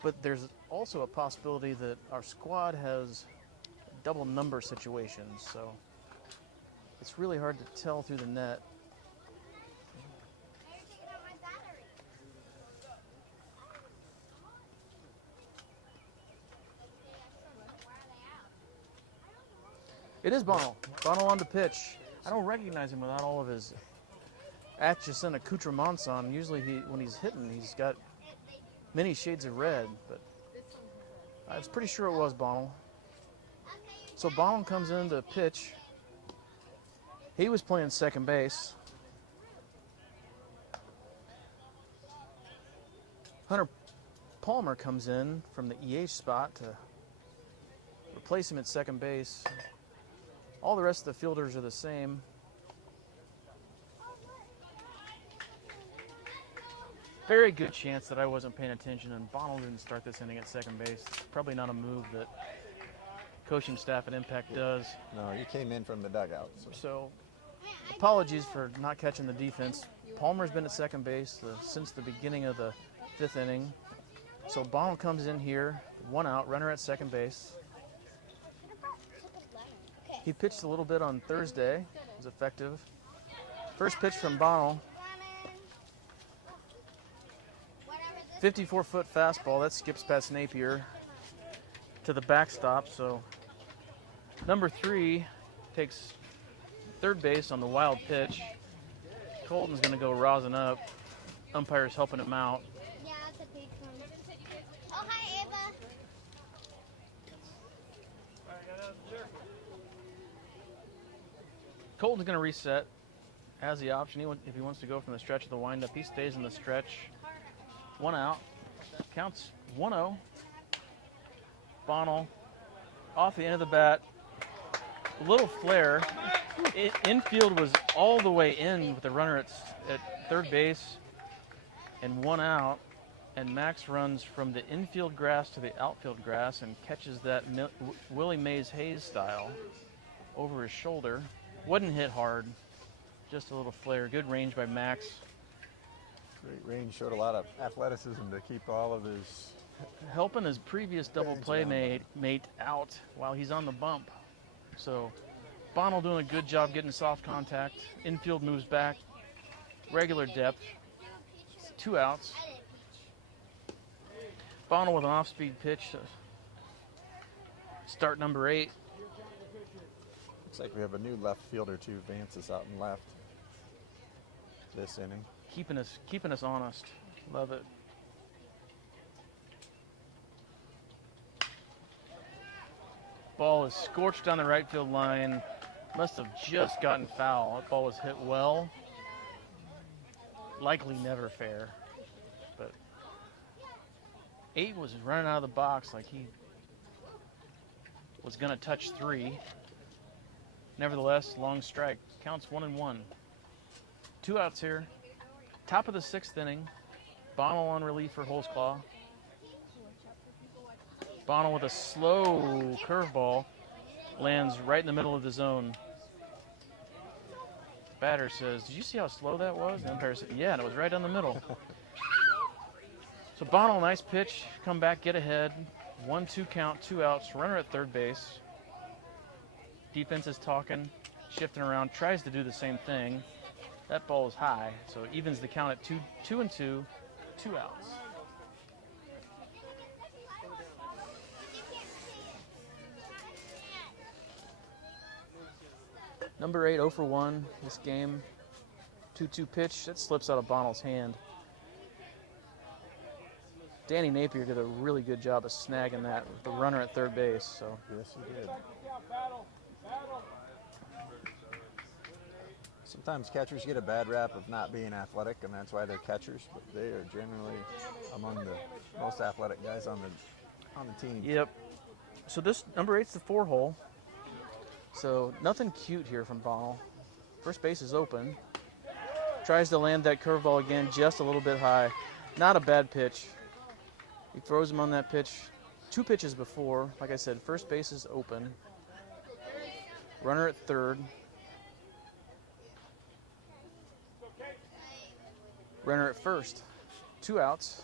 But there's also a possibility that our squad has double number situations, so it's really hard to tell through the net. It is Bonnell. Bonnell on the pitch. I don't recognize him without all of his adjacent accoutrements on. Usually when he's hitting, he's got many shades of red, but I was pretty sure it was Bonnell. So Bonnell comes in to pitch. He was playing second base. Hunter Palmer comes in from the EH spot to replace him at second base. All the rest of the fielders are the same. Very good chance that I wasn't paying attention and Bonnell didn't start this inning at second base. Probably not a move that coaching staff at Impact does. No, you came in from the dugout. So apologies for not catching the defense. Palmer's been at second base since the beginning of the 5th inning. So Bonnell comes in here, 1 out, runner at second base. He pitched a little bit on Thursday. It was effective. First pitch from Bonnell. 54-foot fastball. That skips past Napier to the backstop. So number 3 takes third base on the wild pitch. Colton's going to go rosin up. Umpire's helping him out. Yeah, that's a big one. Oh, hi, Ava. Colton's going to reset. Has the option. If he wants to go from the stretch to the windup, he stays in the stretch. 1 out. Counts 1-0. Bonnell off the end of the bat. A little flare. Infield was all the way in with the runner at third base and 1 out. and Max runs from the infield grass to the outfield grass and catches that Willie Mays Hayes style over his shoulder. Wouldn't hit hard, just a little flare. Good range by Max. Great range, showed a lot of athleticism to keep all of his... Helping his previous double play mate out while he's on the bump. So Bonnell doing a good job getting soft contact. Infield moves back. Regular depth. 2 outs. Bonnell with an off-speed pitch. Start number 8. Looks like we have a new left fielder too. Vance is out and left this inning. Keeping us honest. Love it. Ball is scorched down the right field line. Must have just gotten foul. That ball was hit well. Likely never fair. But 8 was running out of the box like he was going to touch 3. Nevertheless, long strike. Counts 1-1. 2 outs here. Top of the 6th inning. Bonnell on relief for Holtzclaw. Bonnell with a slow curveball lands right in the middle of the zone. Batter says, "Did you see how slow that was?" And the umpire said, "Yeah, and it was right down the middle." So Bonnell, nice pitch, come back, get ahead. 1-2 count, 2 outs, runner at third base. Defense is talking, shifting around, tries to do the same thing. That ball is high, so evens the count at 2-2, 2 outs. Number 8, 0 for 1 this game. 2-2 pitch, that slips out of Bonnell's hand. Danny Napier did a really good job of snagging that with the runner at third base. So yes, he did. Sometimes catchers get a bad rap of not being athletic, and that's why they're catchers. But they are generally among the most athletic guys on the team. Yep. So this number 8's the 4-hole. So nothing cute here from Bonnell. First base is open. Tries to land that curveball again, just a little bit high. Not a bad pitch. He throws him on that pitch 2 pitches before. Like I said, first base is open. Runner at third. Runner at first. 2 outs.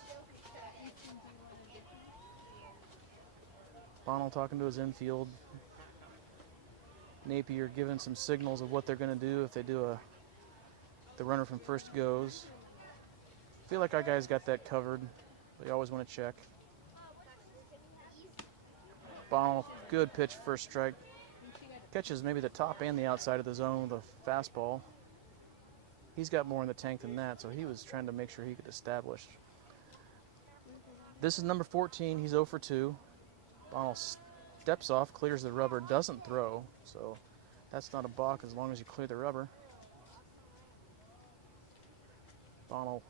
Bonnell talking to his infield. Napier giving some signals of what they're going to do if they do the runner from first goes. Feel like our guys got that covered. They always want to check. Bonnell, good pitch, first strike. Catches maybe the top and the outside of the zone with a fastball. He's got more in the tank than that, so he was trying to make sure he could establish. This is number 14. He's 0 for 2. Bonnell steps off, clears the rubber, doesn't throw, so that's not a balk as long as you clear the rubber. Bonnell,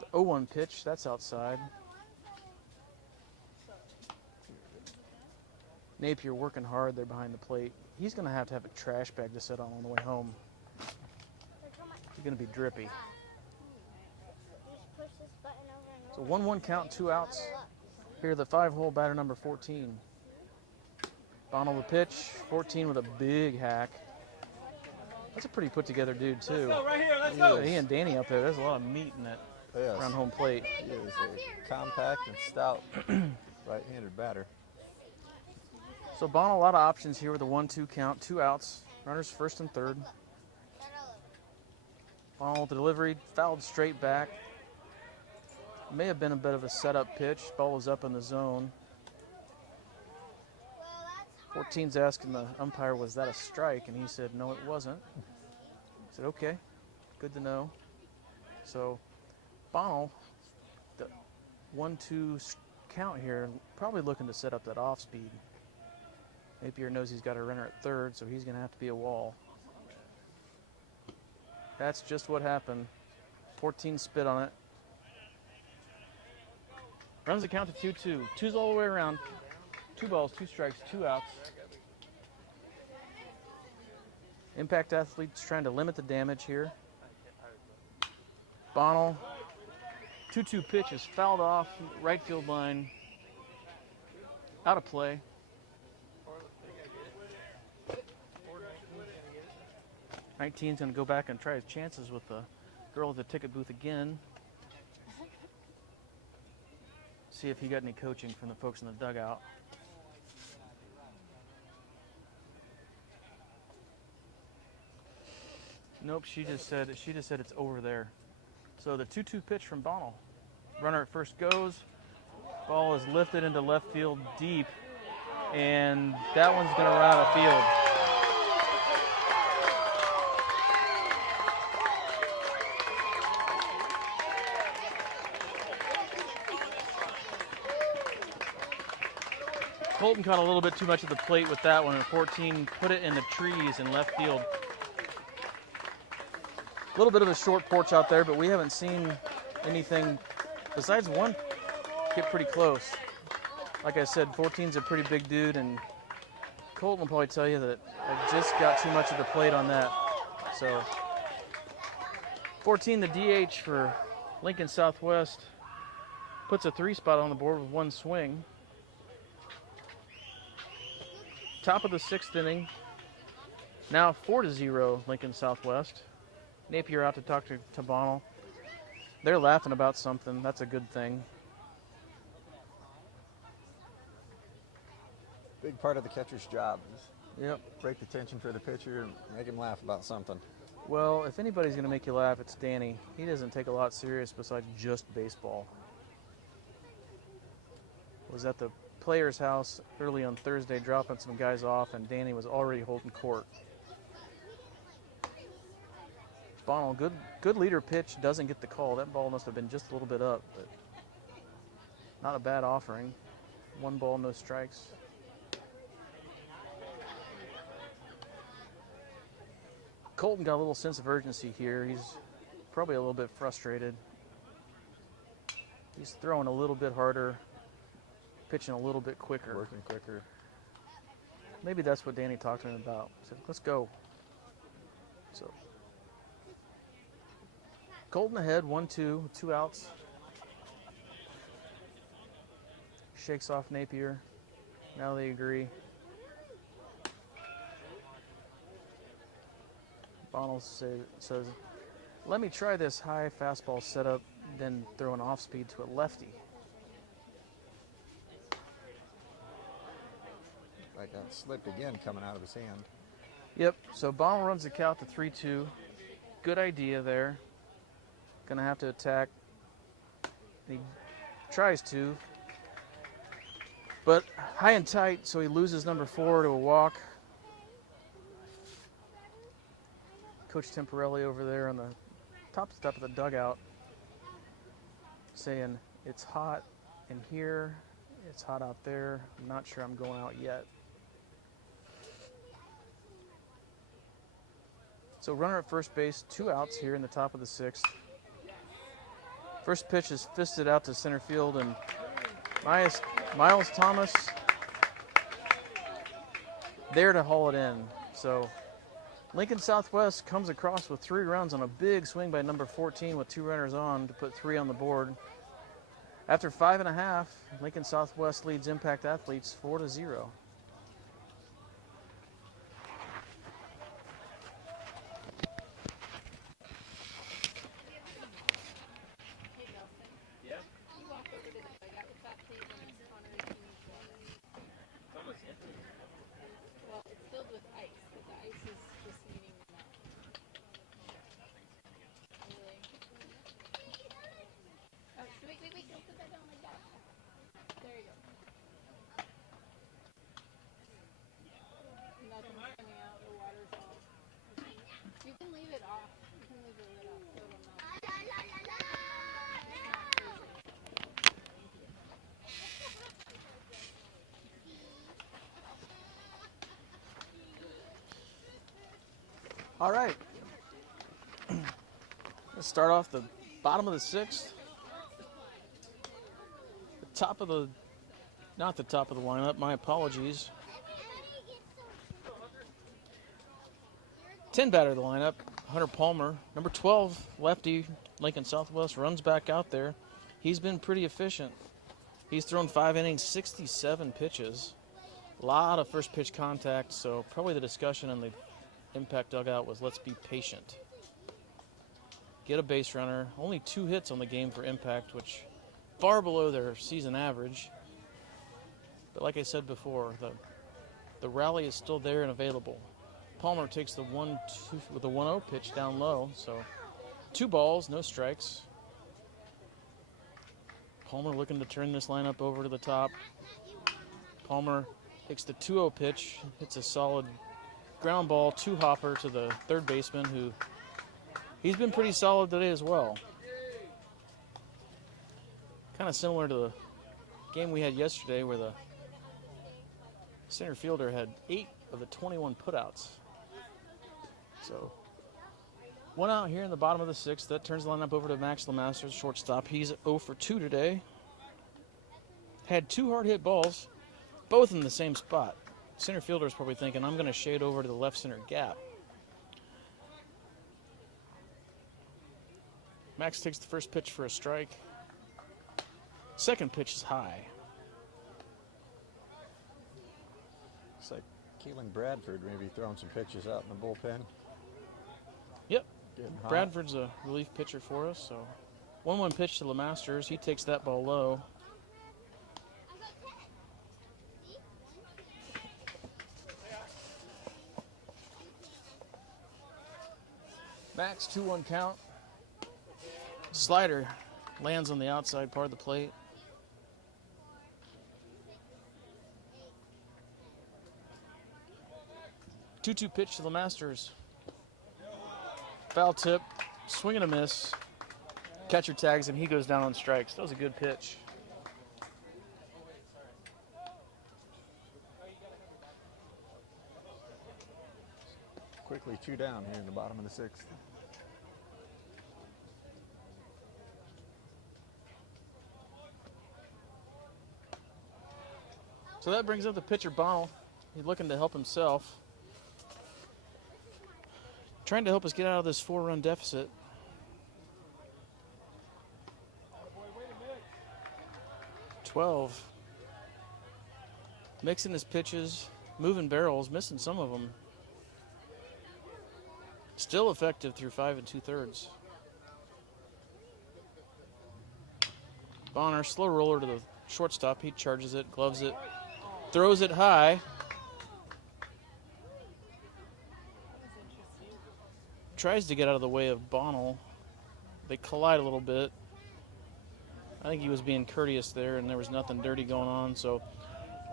the 0-1 pitch, that's outside. Napier working hard there behind the plate. He's going to have a trash bag to sit on the way home. He's going to be drippy. So 1-1 count, 2 outs. Here, the 5-hole batter number 14. Bonnell the pitch, 14 with a big hack. That's a pretty put-together dude, too. Let's go, right here, let's go. He and Danny up there, there's a lot of meat in that around home plate. He is a compact and stout right-handed batter. So Bonnell, a lot of options here with a 1-2 count, 2 outs. Runners first and third. Bonnell with the delivery, fouled straight back. May have been a bit of a setup pitch. Ball was up in the zone. 14's asking the umpire, was that a strike? And he said, no, it wasn't. I said, okay, good to know. So Bonnell, the 1-2 count here, probably looking to set up that off speed. Napier knows he's got a runner at third, so he's going to have to be a wall. That's just what happened. 14 spit on it. Runs the count to 2-2. 2's all the way around. 2 balls, 2 strikes, 2 outs. Impact athletes trying to limit the damage here. Bonnell 2-2 pitch is fouled off right field line. Out of play. '19's going to go back and try his chances with the girl at the ticket booth again. See if he got any coaching from the folks in the dugout. Nope, she just said it's over there. So the 2-2 pitch from Bonnell. Runner at first goes. Ball is lifted into left field deep, and that one's going to run out of field. Colton caught a little bit too much of the plate with that one, and 14 put it in the trees in left field. A little bit of a short porch out there, but we haven't seen anything besides one get pretty close. Like I said, 14's a pretty big dude, and Colton will probably tell you that I just got too much of the plate on that. So 14, the DH for Lincoln Southwest, puts a 3 spot on the board with 1 swing. Top of the 6th inning. Now 4-0 Lincoln Southwest. Napier out to talk to Bonnell. They're laughing about something. That's a good thing. Big part of the catcher's job is Yep. break the tension for the pitcher and make him laugh about something. Well, if anybody's going to make you laugh, it's Danny. He doesn't take a lot serious besides just baseball. Was at the player's house early on Thursday dropping some guys off, and Danny was already holding court. Bonnell, good leader pitch, doesn't get the call. That ball must have been just a little bit up, but not a bad offering. 1 ball, no strikes. Colton got a little sense of urgency here. He's probably a little bit frustrated. He's throwing a little bit harder, pitching a little bit quicker. Working quicker. Maybe that's what Danny talked to him about. He said, let's go. So Colton ahead, 1-2, 2 outs. Shakes off Napier. Now they agree. Bonnell says, let me try this high fastball setup, then throw an off speed to a lefty. Like that slipped again coming out of his hand. Yep, so Bonnell runs the count to 3-2. Good idea there. Gonna have to attack. He tries to, but high and tight, so he loses number 4 to a walk. Coach Temporelli over there on the top step of the dugout saying, it's hot in here, it's hot out there. I'm not sure I'm going out yet. So runner at first base, 2 outs here in the top of the 6th. First pitch is fisted out to center field, and Miles Thomas there to haul it in. So Lincoln Southwest comes across with 3 runs on a big swing by number 14 with 2 runners on to put 3 on the board. After 5.5, Lincoln Southwest leads Impact Athletes 4-0. All right. Let's start off the bottom of the 6th. Not the top of the lineup, my apologies. 10 batter of the lineup, Hunter Palmer. Number 12, lefty, Lincoln Southwest, runs back out there. he's been pretty efficient. He's thrown 5 innings, 67 pitches. A lot of first pitch contact, so probably the discussion in the Impact dugout was let's be patient. Get a base runner. Only 2 hits on the game for Impact, which far below their season average. But like I said before, the rally is still there and available. Palmer takes the 1-2 with a 1-0 pitch down low, so 2 balls, no strikes. Palmer looking to turn this lineup over to the top. Palmer takes the 2-0 pitch, hits a solid ground ball, 2-hopper to the third baseman, who he's been pretty solid today as well. Kind of similar to the game we had yesterday where the center fielder had 8 of the 21 putouts. So 1 out here in the bottom of the 6th. That turns the lineup over to Max LeMasters, shortstop. He's 0 for 2 today. Had 2 hard hit balls, both in the same spot. Center fielder is probably thinking, I'm going to shade over to the left center gap. Max takes the first pitch for a strike. Second pitch is high. Looks like Caelin Bradford maybe throwing some pitches out in the bullpen. Yep. Getting hot. Bradford's a relief pitcher for us. So 1-1 pitch to LeMasters. He takes that ball low. Max 2-1 count. Slider lands on the outside part of the plate. Two-two pitch to LeMasters. Foul tip, swing and a miss. Catcher tags him, he goes down on strikes. That was a good pitch. Quickly 2 down here in the bottom of the 6th. So that brings up the pitcher, Bonnell. He's looking to help himself. Trying to help us get out of this 4-run deficit. $12. Mixing his pitches, moving barrels, missing some of them. Still effective through 5 2/3. Bonner, slow roller to the shortstop. He charges it, gloves it, throws it high. Tries to get out of the way of Bonnell. They collide a little bit. I think he was being courteous there, and there was nothing dirty going on. So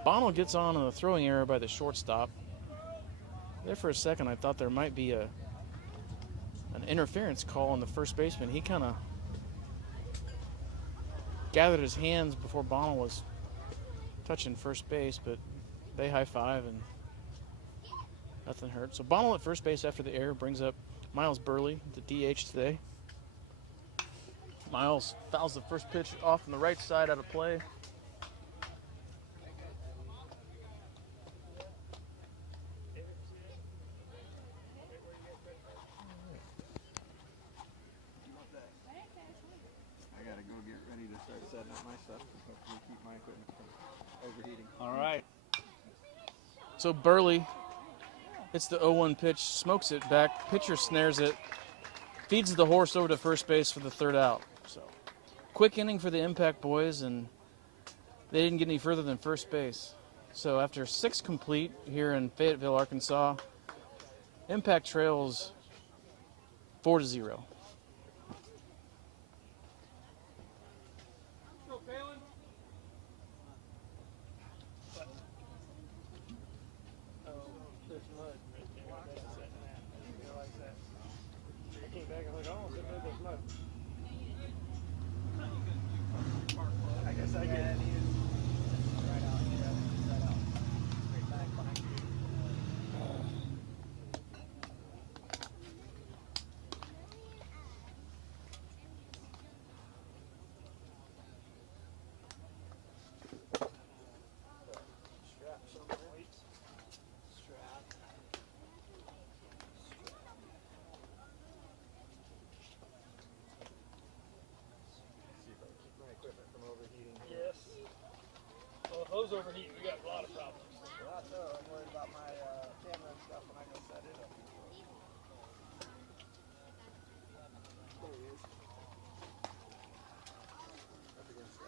Bonnell gets on a throwing error by the shortstop. There for a second, I thought there might be an interference call on the first baseman. He kind of gathered his hands before Bonnell was touching first base, but they high-five and nothing hurt. So Bonnell at first base after the error brings up Miles Burley, the DH today. Miles fouls the first pitch off on the right side out of play. I gotta go get ready to start setting up my stuff. Hopefully keep my equipment from overheating. All right. So Burley hits the 0-1 pitch, smokes it back. Pitcher snares it, feeds the horse over to first base for the 3rd out. So quick inning for the Impact boys, and they didn't get any further than first base. So after 6 complete here in Fayetteville, Arkansas, Impact trails 4-0. Those overheat, we got a lot of problems. Well, so I'm worried about my camera and stuff when I go set it up. There he is. Up against that.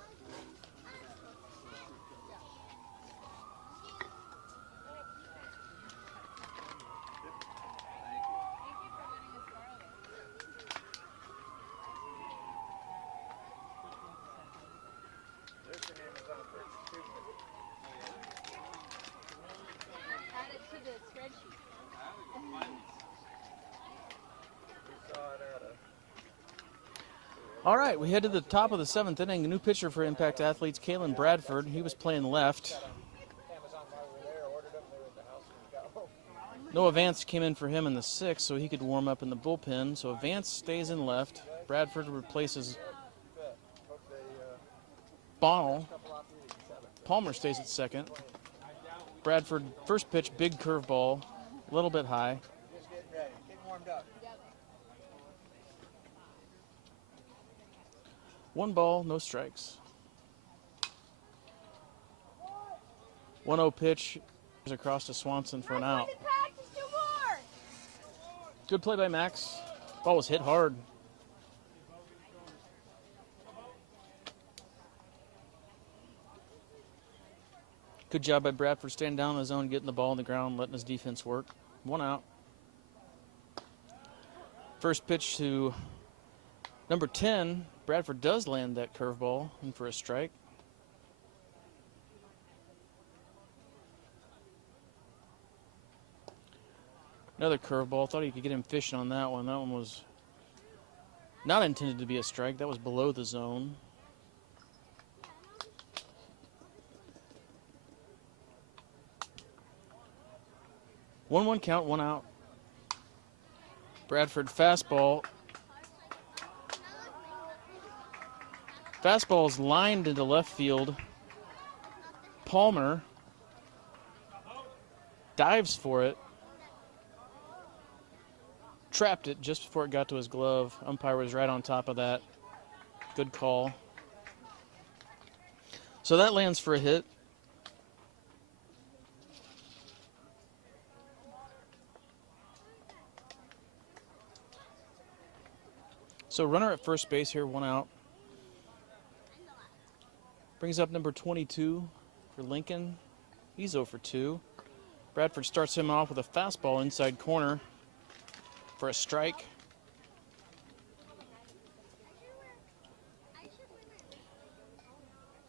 There's your name is on the first two. Add it to the spreadsheet. We saw it at a All right, we head to the top of the 7th inning. A new pitcher for Impact Athletes, Caelin Bradford. He was playing left. Amazon while we were there, ordered them. They were at the house when we got home. Noah Vance came in for him in the 6th so he could warm up in the bullpen. So Vance stays in left. Bradford replaces Hope they Bonnell. couple off the 87. Palmer stays at second. Bradford, first pitch, big curveball, a little bit high. Just getting ready, getting warmed up. 1 ball, no strikes. 1-0 pitch across to Swanson for an out. Good play by Max. Ball was hit hard. Good job by Bradford staying down in the zone, getting the ball on the ground, letting his defense work. 1 out. First pitch to number 10. Bradford does land that curveball in for a strike. Another curveball. Thought he could get him fishing on that one. That one was not intended to be a strike. That was below the zone. One count, 1 out. Bradford fastball. Fastball is lined into left field. Palmer dives for it. Trapped it just before it got to his glove. Umpire was right on top of that. Good call. So that lands for a hit. So runner at first base here, 1 out. Brings up number 22 for Lincoln. He's 0 for 2. Bradford starts him off with a fastball inside corner for a strike.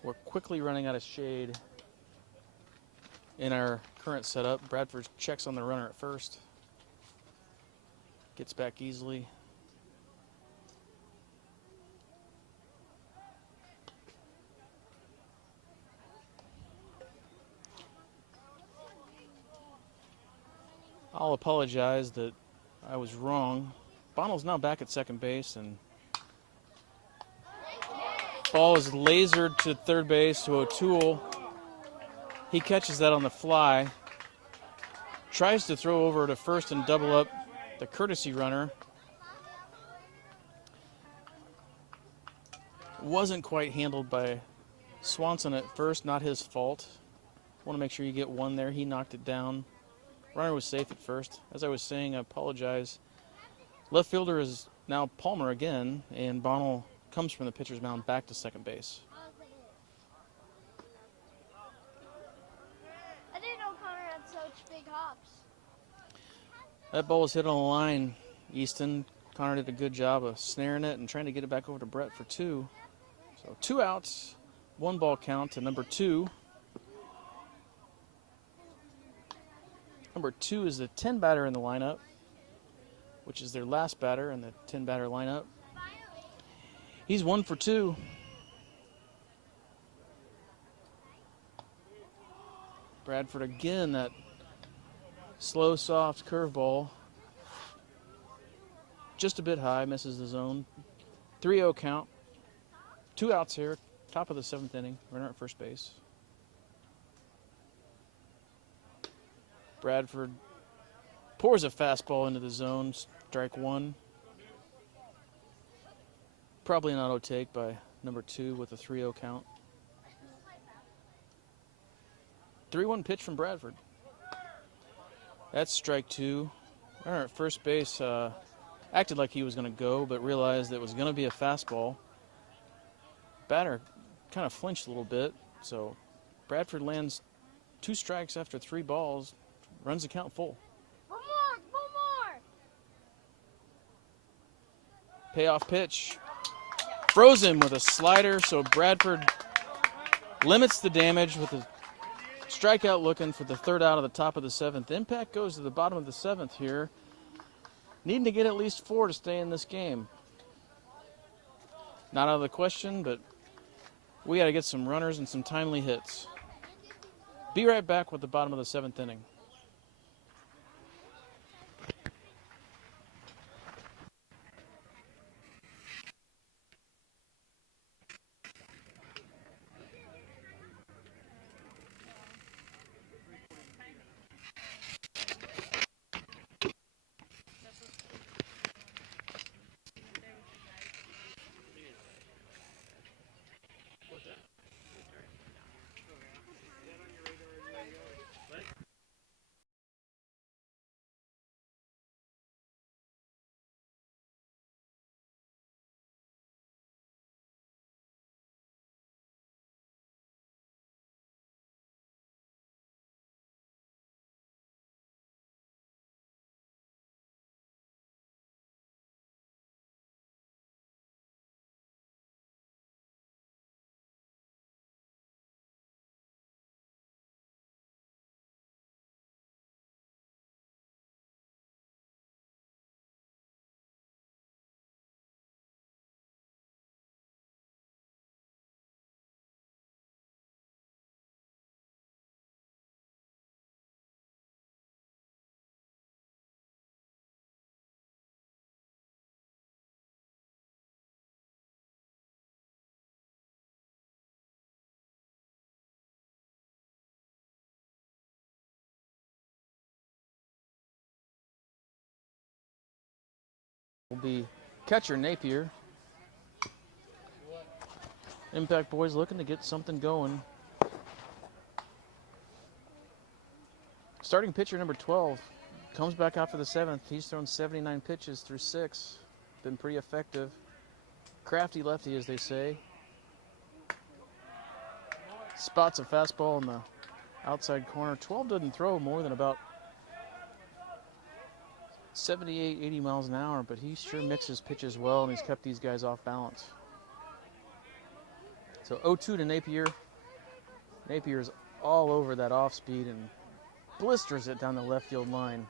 We're quickly running out of shade in our current setup. Bradford checks on the runner at first. Gets back easily. I'll apologize that I was wrong. Bonnell's now back at second base, and ball is lasered to third base to O'Toole. He catches that on the fly. Tries to throw over to first and double up the courtesy runner. Wasn't quite handled by Swanson at first, not his fault. Want to make sure you get one there. He knocked it down. Runner was safe at first. As I was saying, I apologize. Left fielder is now Palmer again, and Bonnell comes from the pitcher's mound back to second base. I didn't know Connor had such big hops. That ball was hit on the line, Easton. Connor did a good job of snaring it and trying to get it back over to Brett for 2. So 2 outs, 1 ball count to number 2. Number 2 is the 10 batter in the lineup, which is their last batter in the 10 batter lineup. He's 1 for 2. Bradford again, that slow, soft curveball. Just a bit high, misses the zone. 3-0 count. 2 outs here, top of the 7th inning. Runner at first base. Bradford pours a fastball into the zone, strike 1. Probably an auto take by number 2 with a 3-0 count. 3-1 pitch from Bradford. That's strike 2. Runner at first base acted like he was going to go, but realized it was going to be a fastball. Batter kind of flinched a little bit, so Bradford lands 2 strikes after 3 balls, runs the count full. One more. Payoff pitch. Frozen with a slider, so Bradford limits the damage with a strikeout looking for the 3rd out of the top of the 7th. Impact goes to the bottom of the 7th here. Needing to get at least 4 to stay in this game. Not out of the question, but we got to get some runners and some timely hits. Be right back with the bottom of the 7th inning. Will be catcher Napier. Impact boys looking to get something going. Starting pitcher number 12 comes back out for the 7th. He's thrown 79 pitches through 6. Been pretty effective. Crafty lefty, as they say. Spots a fastball in the outside corner. 12 doesn't throw more than about 78, 80 miles an hour, but he sure mixes pitches well, and he's kept these guys off balance. So 0-2 to Napier. Napier's all over that off speed and blisters it down the left field line.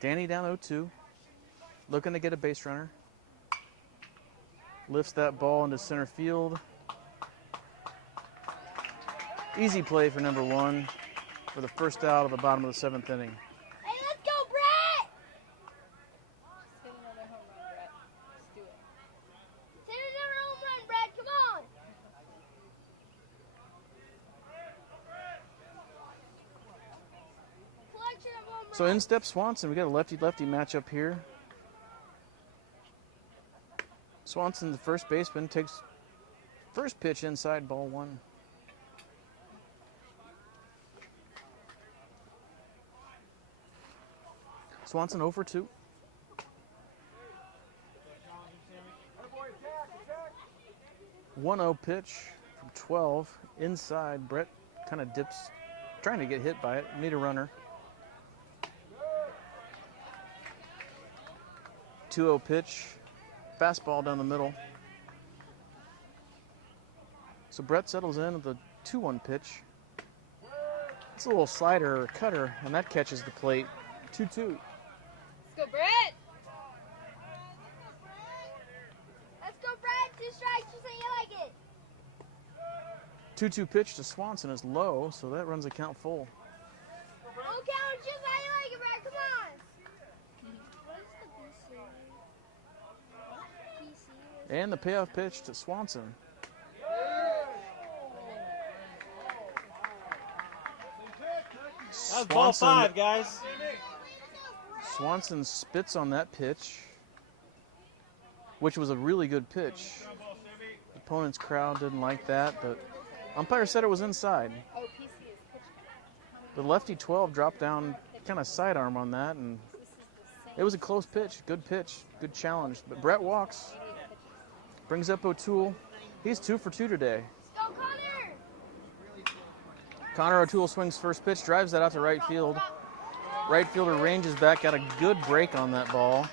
Danny down 0-2, looking to get a base runner. Lifts that ball into center field. Easy play for number 1 for the 1st out of the bottom of the 7th inning. Hey, let's go, Brett! Hit another home run, Brett. Let's do it. Hit another home run, Brett. Come on. Collection of home runs. So in steps Swanson. We got a lefty-lefty matchup here. Swanson, the first baseman, takes first pitch inside, ball 1. Swanson 0 for 2. One 0 pitch from 12 inside. Brett kind of dips, trying to get hit by it. Need a runner. 2-0 pitch. Fastball down the middle. So Brett settles in with a 2-1 pitch. It's a little slider or cutter, and that catches the plate. 2-2. Let's go, Brett! Let's go, Brett. 2 strikes. You say you like it. 2-2 pitch to Swanson is low, so that runs the count full. Okay, just how you like it, Brett. Come on. What is the BC? And the payoff pitch to Swanson. That's ball 5, guys. Swanson spits on that pitch, which was a really good pitch. The opponent's crowd didn't like that, but umpire said it was inside. The lefty 12 dropped down kind of sidearm on that, and it was a close pitch, good challenge. But Brett walks, brings up O'Toole. He's 2 for 2 today. Connor O'Toole swings first pitch, drives that out to right field. Right fielder ranges back, got a good break on that ball,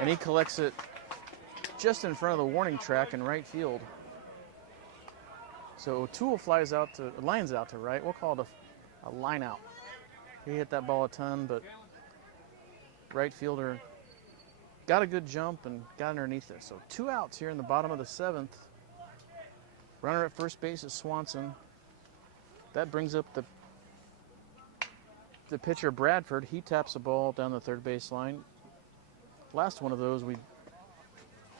and he collects it just in front of the warning track in right field. So O'Toole lines out to right. We'll call it a line out. He hit that ball a ton, but right fielder got a good jump and got underneath it. So 2 outs here in the bottom of the 7th. Runner at first base is Swanson. That brings up the pitcher Bradford. He taps the ball down the third base line. Last one of those we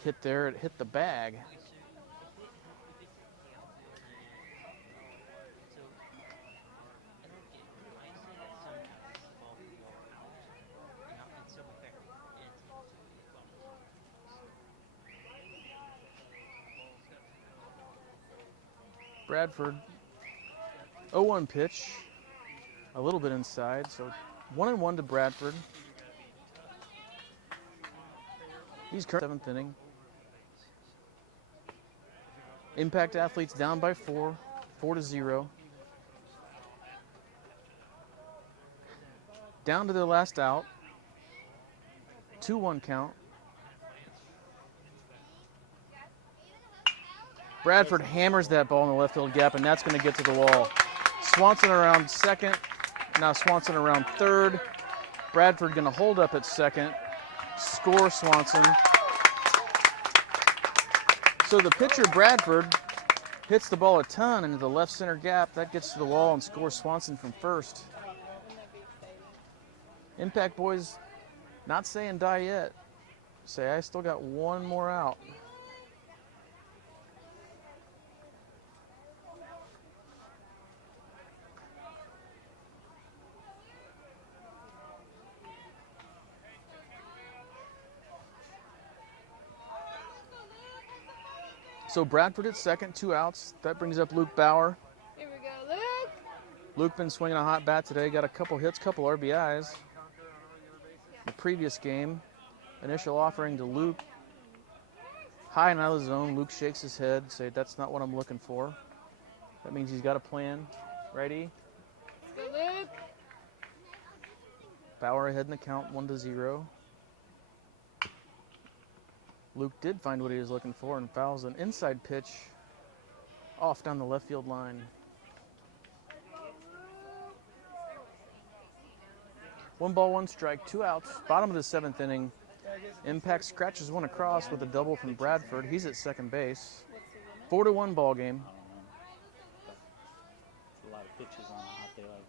hit there, it hit the bag. Bradford, 0-1 pitch, a little bit inside, so 1-1 to Bradford. He's currently 7th inning. Impact Athletes down by 4-0. Down to their last out, 2-1 count. Bradford hammers that ball in the left field gap, and that's going to get to the wall. Swanson around second. Now Swanson around third. Bradford going to hold up at second. Score Swanson. So the pitcher Bradford hits the ball a ton into the left center gap. That gets to the wall and scores Swanson from first. Impact boys not saying die yet. Say, I still got one more out. So Bradford at second, 2 outs. That brings up Luke Bauer. Here we go, Luke. Luke been swinging a hot bat today. Got a couple hits, couple RBIs. The previous game, initial offering to Luke. High and out of the zone. Luke shakes his head, say, that's not what I'm looking for. That means he's got a plan. Ready? Go, Luke. Bauer ahead in the count, 1-0. Luke did find what he was looking for and fouls an inside pitch off down the left field line. 1 ball, 1 strike, 2 outs. Bottom of the 7th inning. Impact scratches one across with a double from Bradford. He's at second base. 4-1 ball game. A lot of pitches on a hot day like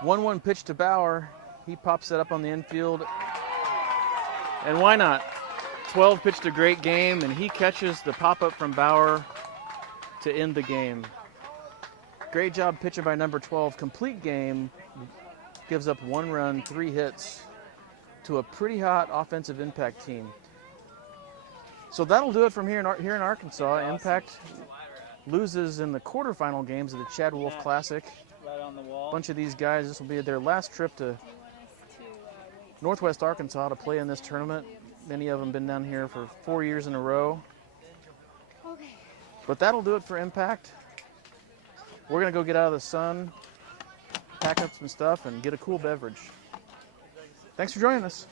this. 1-1 pitch to Bauer. He pops that up on the infield. And why not? 12 pitched a great game, and he catches the pop-up from Bauer to end the game. Great job pitching by number 12. Complete game. Gives up 1 run, 3 hits to a pretty hot offensive Impact team. So that'll do it from here in Arkansas. Impact loses in the quarterfinal games of the Chad Wolff Classic. Right on the wall. A bunch of these guys, this will be their last trip to Northwest Arkansas to play in this tournament. Many of them been down here for 4 years in a row. Okay. But that'll do it for Impact. We're going to go get out of the sun, pack up some stuff, and get a cool beverage. Thanks for joining us.